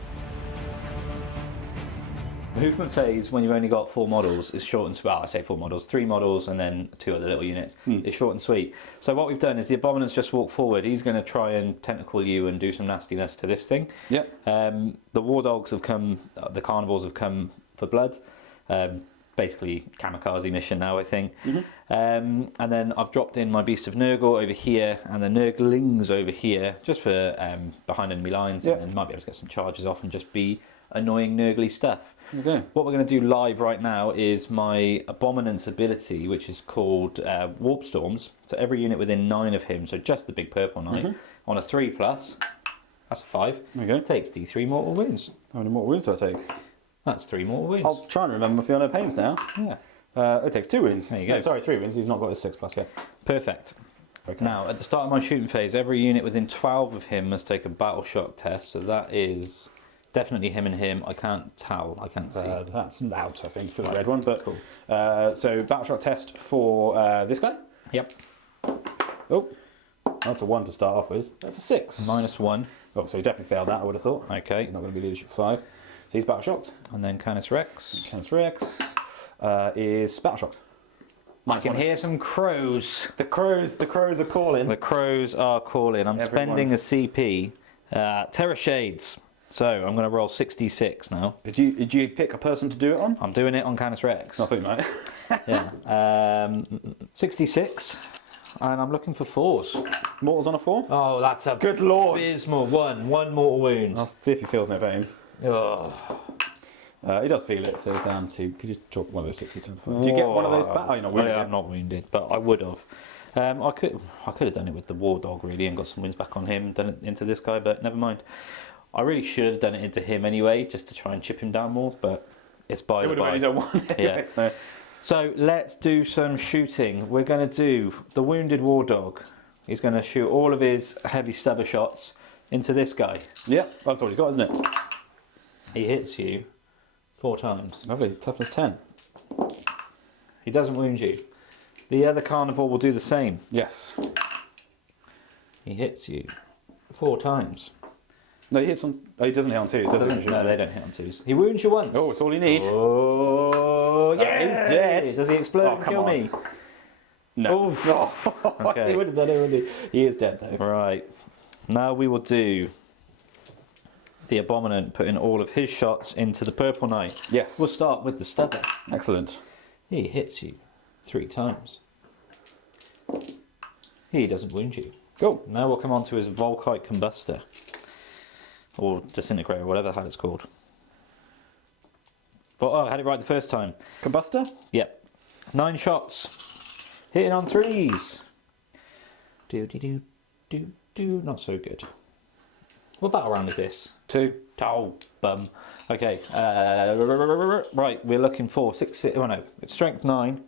Movement phase, when you've only got 4 models, is short and sweet. Well, I say 4 models, 3 models and then 2 other little units. It's short and sweet. So what we've done is the Abominant's just walked forward. He's going to try and tentacle you and do some nastiness to this thing. Yep. The War Dogs have come, the Carnivores have come for blood. Basically kamikaze mission now, I think. And then I've dropped in my Beast of Nurgle over here and the Nurglings over here, just for behind enemy lines, and then might be able to get some charges off and just be annoying Nurgly stuff. Okay. What we're going to do live right now is my Abominant's ability, which is called Warp Storms. So every unit within 9 of him, so just the big purple knight, on a 3+, that's a 5, Okay. takes D3 mortal wounds. How many mortal wounds do I take? That's 3 mortal wounds. I'll try and remember my Feel No Pains now. Yeah. It takes 2 wounds. There you go. No, sorry, 3 wounds. He's not got his 6+ yet. Perfect. Okay. Now, at the start of my shooting phase, every unit within 12 of him must take a battle shock test. So that is definitely him and him. I can't tell. I can't see. That's out, I think, for the red one. But Cool. so battle shock test for this guy. Yep. Oh, that's a 1 to start off with. That's a 6. -1. Oh, so he definitely failed that, I would have thought. Okay. He's not going to be leadership 5. So he's battle shocked. And then Canis Rex. Canis Rex is battle shocked. I can hear some crows. The crows are calling. The crows are calling. I'm spending a CP. Terror Shades. So I'm going to roll 66 now. Did you pick a person to do it on? I'm doing it on Canis Rex. Nothing, mate. Yeah. 66. And I'm looking for 4s. Mortals on a 4? Oh, that's a Good lord. abysmal one. 1 mortal wound. I'll see if he feels no pain. Oh. He does feel it, so down to. Could you drop one of those 60 to 5? Do you get one of those back? Oh, you're not wounded. I'm not wounded, but I would have. I could have done it with the War Dog really and got some wins back on him, done it into this guy, but never mind. I really should have done it into him anyway, just to try and chip him down more, but it's by the by. You don't want it. Yeah. So let's do some shooting. We're going to do the Wounded War Dog. He's going to shoot all of his heavy stubber shots into this guy. Yeah, that's all he's got, isn't it? He hits you 4 times. Lovely, toughness 10. He doesn't wound you. The other Carnivore will do the same. Yes. He hits you 4 times. No, he hits on. Oh, he doesn't hit on 2s, does he? No, they don't hit on 2s. He wounds you once. Oh, it's all you need. Oh, yeah, he's dead. Does he explode and come kill on. me? No. Oh. Okay. He would have done it, wouldn't he? He is dead, though. Right. Now we will do the Abominant putting all of his shots into the Purple Knight. Yes. We'll start with the stubber. Excellent. He hits you 3 times. He doesn't wound you. Cool. Now we'll come on to his Volkite Combustor. Or Disintegrator, whatever the hell it's called. But I had it right the first time. Combustor? Yep. 9 shots. Hitting on 3s. Do. Not so good. What battle round is this? 2. Oh, bum. Okay. Right, we're looking for 6. Oh no, it's strength 9.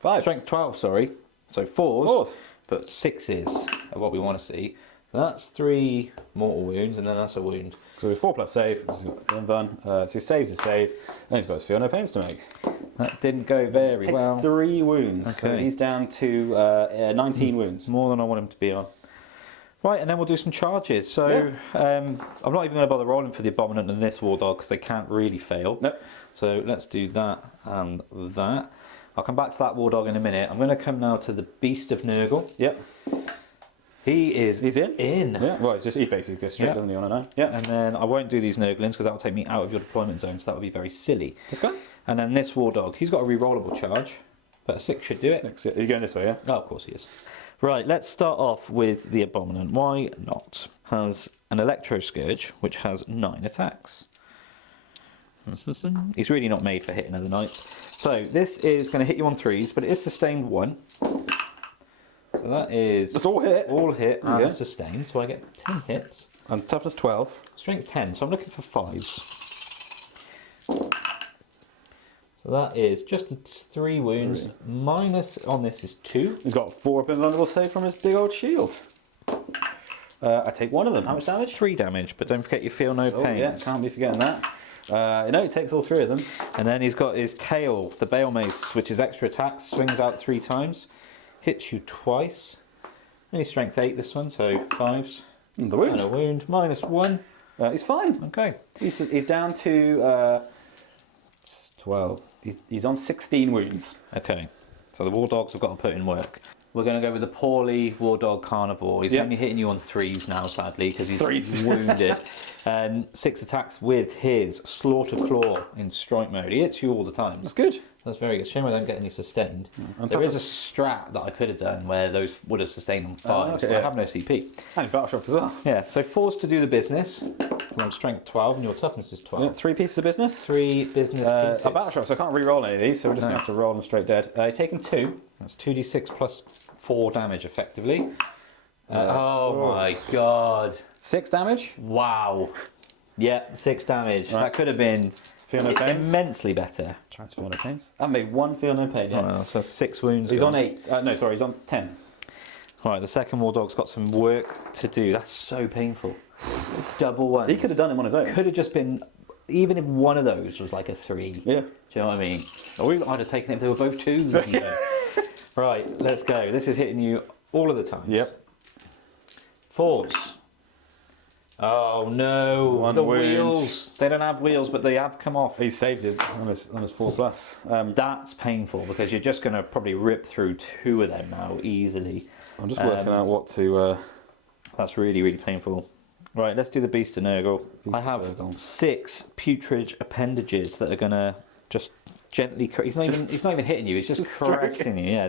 5. Strength 12, sorry. So 4s. 4s. But 6s are what we want to see. That's 3 mortal wounds, and then that's a wound. So with 4+ save, so he saves his save, and he's got his feel no pains to make. That didn't go very Takes well. 3 wounds, so Okay. he's down to 19 wounds. More than I want him to be on. Right, and then we'll do some charges. So I'm not even going to bother rolling for the Abominant and this War Dog because they can't really fail. Nope. So let's do that and that. I'll come back to that War Dog in a minute. I'm going to come now to the Beast of Nurgle. Yep. He's in? In. Yeah. Well, he basically goes straight, doesn't he, on a 9? Yeah. And then I won't do these Nurglings because that will take me out of your deployment zone, so that would be very silly. Let's go. And then this War Dog, he's got a re-rollable charge, but a 6 should do it. He's going this way, yeah? Oh, of course he is. Right, let's start off with the Abominant. Why not? Has an Electro Scourge, which has 9 attacks. He's really not made for hitting as a knight. So this is going to hit you on 3s, but it is sustained 1. So that is Just all hit. all hit and Okay. sustained. So I get 10 hits. And toughness 12. Strength 10. So I'm looking for 5s. So that is just 3 wounds. Minus on this is 2. He's got 4 invulnerable save from his big old shield. I take 1 of them. How much damage? 3 damage, but don't forget you feel no Oh, pain. yeah, can't be forgetting that. No, he takes all 3 of them. And then he's got his tail, the Bale Mace, which is extra attacks, swings out 3 times, hits you twice. Only strength 8 this one, so 5s. And the wound. And a wound, minus 1. He's fine. Okay. He's down to 12. He's on 16 wounds. Okay. So the War Dogs have got to put in work. We're going to go with the poorly War Dog Carnivore. He's only hitting you on 3s now, sadly, because he's 3s. wounded. 6 attacks with his Slaughter Claw in strike mode. He hits you all the time. That's good. That's very good. Shame I don't get any sustained. There is a strat that I could have done where those would have sustained on 5s, okay, but I yeah. have no CP. And he's battle shocked as well. Yeah, so 4s to do the business. You're on strength 12 and your toughness is 12. 3 pieces of business. 3 business pieces. A battle shock, so I can't re-roll any of these, so we're just going to have to roll them straight dead. He's taking 2. That's 2d6 plus 4 damage, effectively. Oh my god. 6 damage. Wow. Yeah, 6 damage. That could have been Feel no pains. immensely better. Trying to feel no pains. I've made 1 feel no pain, yeah. Well, so 6 wounds. He's gone. on 8. No, sorry, he's on 10. Right, the second War Dog's got some work to do. That's so painful. Double 1. He could have done him on his own. Could have just been, even if one of those was like a 3. Yeah. Do you know what I mean? Or I'd have taken it if they were both 2s. You know. Right, let's go. This is hitting you all of the time. Yep. 4s. Oh no, One the wound. wheels. They don't have wheels, but they have come off. He saved it on his 4+. That's painful because you're just going to probably rip through 2 of them now easily. I'm just working out what to... That's really, really painful. Right, let's do the Beast of Nurgle. I have 6 putrid appendages that are going to just gently... He's not even hitting you, he's just caressing you. Yeah,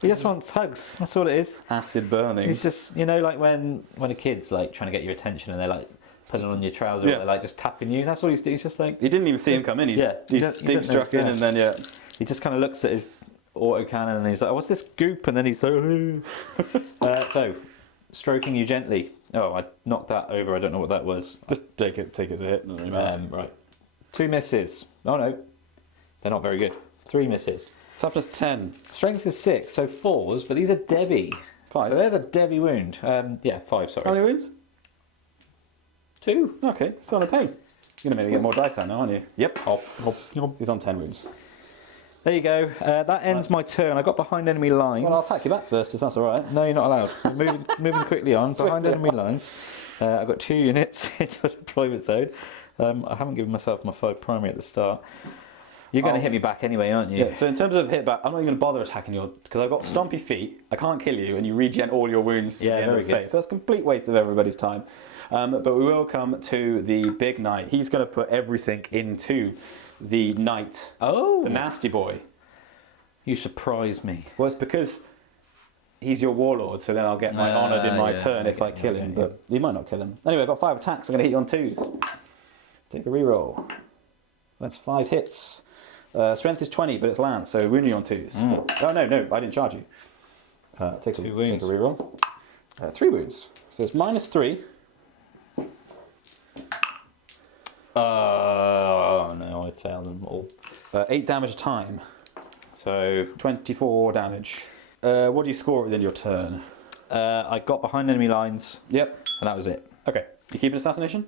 he just wants hugs. That's all it is. acid burning. He's just, you know, like when a kid's like trying to get your attention and they're like putting on your trousers, or they're like just tapping you. That's what he's doing. He's just like... He didn't even see him come in. He's deep struck in and then, He just kind of looks at his autocannon and he's like, oh, what's this goop? And then he's so... so, stroking you gently. Oh, I knocked that over. I don't know what that was. Just take it as a hit. Doesn't really matter. Right. 2 misses. Oh, no. They're not very good. 3 misses. Toughness 10. Strength is 6, so 4s, but these are Devi. 5. So there's a Devi wound. 5, How sorry. many wounds? 2. Okay, feel no pain. You're going to make me get more dice out now, aren't you? Yep. He's on 10 wounds. There you go. That ends my turn. I got behind enemy lines. Well, I'll attack you back first, if that's all right. No, you're not allowed. Moving quickly on. Behind enemy lines. I've got 2 units into the deployment zone. I haven't given myself my 5 primary at the start. You're going to hit me back anyway, aren't you? Yeah, so in terms of hit back, I'm not even going to bother attacking you because I've got stompy feet. I can't kill you, and you regen all your wounds at the end of the phase. So that's a complete waste of everybody's time. But we will come to the big knight. He's going to put everything into the knight. Oh! The nasty boy. You surprise me. Well, it's because he's your warlord, so then I'll get my honoured in my turn if I kill him. But you might not kill him. Anyway, I've got 5 attacks. I'm going to hit you on 2s. Take a reroll. That's 5 hits. Strength is 20, but it's lance, so wounding you on 2s. Oh, no, I didn't charge you. Take a reroll. 3 wounds. So it's minus 3. Oh, no, I failed them all. 8 damage a time. So, 24 damage. What do you score within your turn? I got behind enemy lines, Yep. and that was it. Okay. You keeping assassination?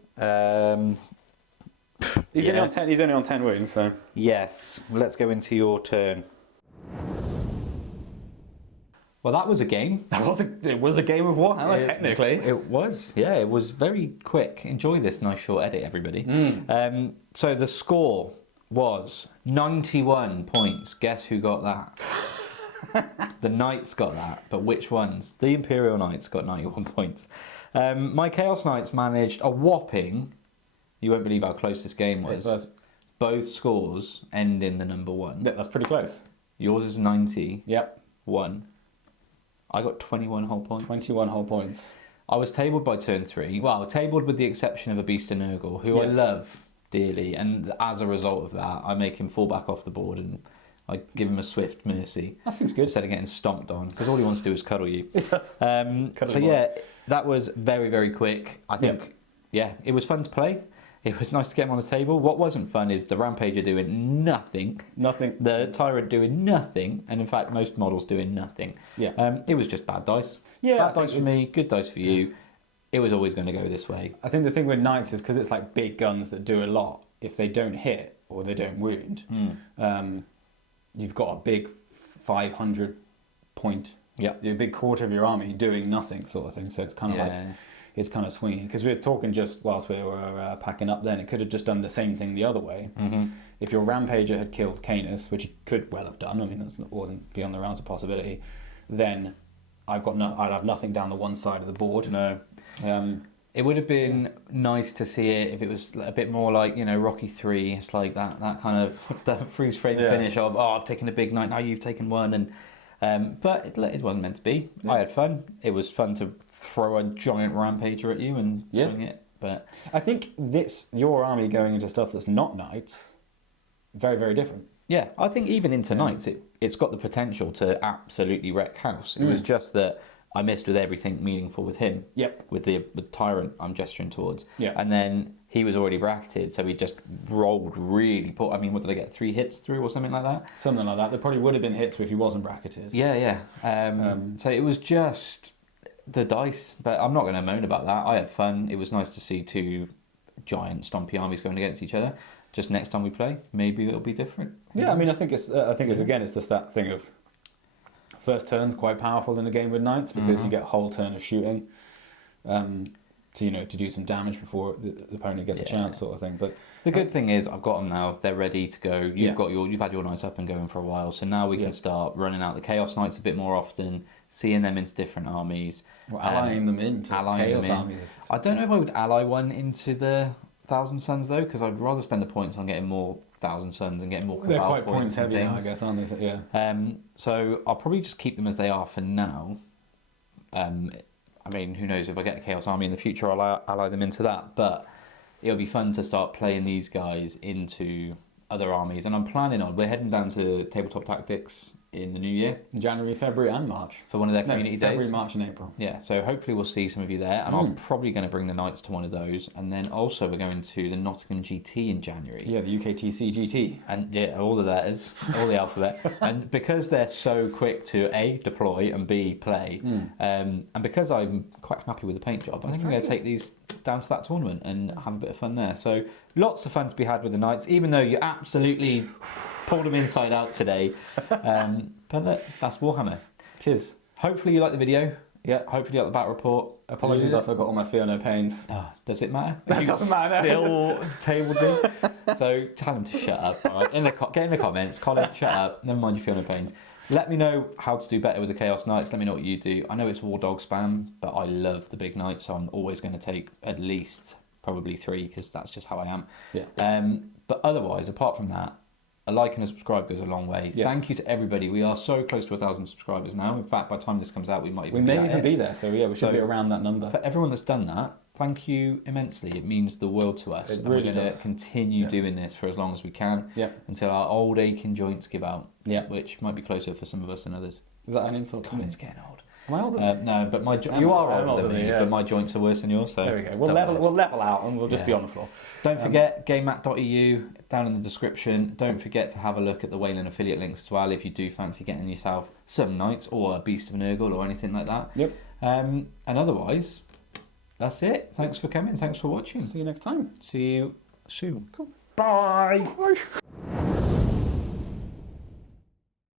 He's Yeah. only on 10. He's only on 10 wounds, so. Yes. Let's go into your turn. Well, that was a game. It was a game of Warhammer, technically. It was. Yeah, it was very quick. Enjoy this nice short edit, everybody. So the score was 91 points. Guess who got that? The Knights got that, but which ones? The Imperial Knights got 91 points. My Chaos Knights managed a whopping, you won't believe how close this game was. It was. Both scores end in the number 1. Yeah, that's pretty close. Yours is 91. Yep. I got 21 whole points. 21 whole points. I was tabled by turn 3. Well, tabled with the exception of a Beast of Nurgle, who I Yes. love dearly, and as a result of that, I make him fall back off the board and I give him a swift mercy. That seems good. Instead of getting stomped on, because all he wants to do is cuddle you. It does. So yeah, that was very, very quick. I think, Yep. yeah, it was fun to play. It was nice to get him on the table. What wasn't fun is the Rampager doing nothing. Nothing. The Tyrant doing nothing. And in fact, most models doing nothing. Yeah. It was just bad dice. Yeah, I Bad think dice for it's- me, good dice for you. It was always going to go this way. I think the thing with Knights is because it's like big guns that do a lot, if they don't hit or they don't wound, you've got a big 500 point, Yeah. a big quarter of your army doing nothing sort of thing. So it's kind of like, Yeah. it's kind of swinging. Because we were talking just whilst we were packing up then, it could have just done the same thing the other way. If your Rampager had killed Canis, which it could well have done, I mean, that wasn't beyond the realms of possibility, then I'd have nothing down the one side of the board. No. It would have been nice to see it if it was a bit more like, you know, Rocky 3. It's like that kind of the freeze frame finish of, oh, I've taken a big knight, now you've taken one. And but it wasn't meant to be. I had fun. It was fun to throw a giant Rampager at you and swing it. But I think your army going into stuff that's not Knights, very, very different. yeah, I think even into Knights, it's got the potential to absolutely wreck house. It was just that I missed with everything meaningful with him. Yep. With the Tyrant I'm gesturing towards. Yeah. And then he was already bracketed, so he just rolled really poor. I mean, what did I get? 3 hits through or something like that? Something like that. There probably would have been hits if he wasn't bracketed. Yeah. So it was just the dice, but I'm not going to moan about that. I had fun. It was nice to see 2 giant stompy armies going against each other. Just next time we play, maybe it'll be different. Yeah, I mean, I think it's again, it's just that thing of first turn's quite powerful in a game with Knights because you get a whole turn of shooting, to do some damage before the opponent gets a chance, sort of thing. But The good thing is I've got them now. They're ready to go. You've had your Knights up and going for a while, so now we can start running out the Chaos Knights a bit more often, seeing them into different armies, allying them into Chaos armies. I don't know if I would ally one into the Thousand Suns though, because I'd rather spend the points on getting more Thousand Suns and getting more. They're quite points heavy and now, I things. guess, aren't they? Yeah. So I'll probably just keep them as they are for now. I mean, who knows if I get a Chaos Army in the future, I'll ally them into that. But it'll be fun to start playing these guys into other armies. And I'm planning on, we're heading down to Tabletop Tactics in the new year January, February, and March for one of their community days. February, March, and April. Yeah, so hopefully we'll see some of you there, and I'm probably going to bring the Knights to one of those, and then also we're going to the Nottingham GT in January. Yeah, the UKTC GT. And yeah, all the letters, all the alphabet, and because they're so quick to A, deploy, and B, play, and because I'm quite happy with the paint job, I think I'm going to take these down to that tournament and have a bit of fun there. So lots of fun to be had with the Knights, even though you absolutely pulled them inside out today. But look, that's Warhammer. Cheers. Hopefully you like the video. Yeah. Hopefully you like the battle report. Apologies, I forgot all my Feel No Pains. Oh, does it matter? That doesn't matter. Still tabled me. So tell him to shut up. All right? Get in the comments. Colin, shut up. Never mind your Feel No Pains. Let me know how to do better with the Chaos Knights. Let me know what you do. I know it's War Dog spam, but I love the big Knights, so I'm always going to take at least probably 3 because that's just how I am. Yeah. But otherwise, apart from that, a like and a subscribe goes a long way. Yes. Thank you to everybody. We are so close to 1,000 subscribers now. In fact, by the time this comes out, we might even We may at even it. be there, so yeah, we should So, be around that number. For everyone that's done that, thank you immensely. It means the world to us. It and really we're going to does. continue doing this for as long as we can Yeah. until our old aching joints give out, Yeah. which might be closer for some of us than others. Is that an insult? Colin's getting old. Am I older? No, but you are older than me, but my joints are worse than yours. So There we go. We'll don't level out and we'll just be on the floor. Don't forget gamemat.eu down in the description. Don't forget to have a look at the Wayland affiliate links as well if you do fancy getting yourself some Knights or a Beast of Nurgle or anything like that. Yep. And otherwise, that's it. Thanks for coming. Thanks for watching. See you next time. See you soon. Cool. Bye. Bye.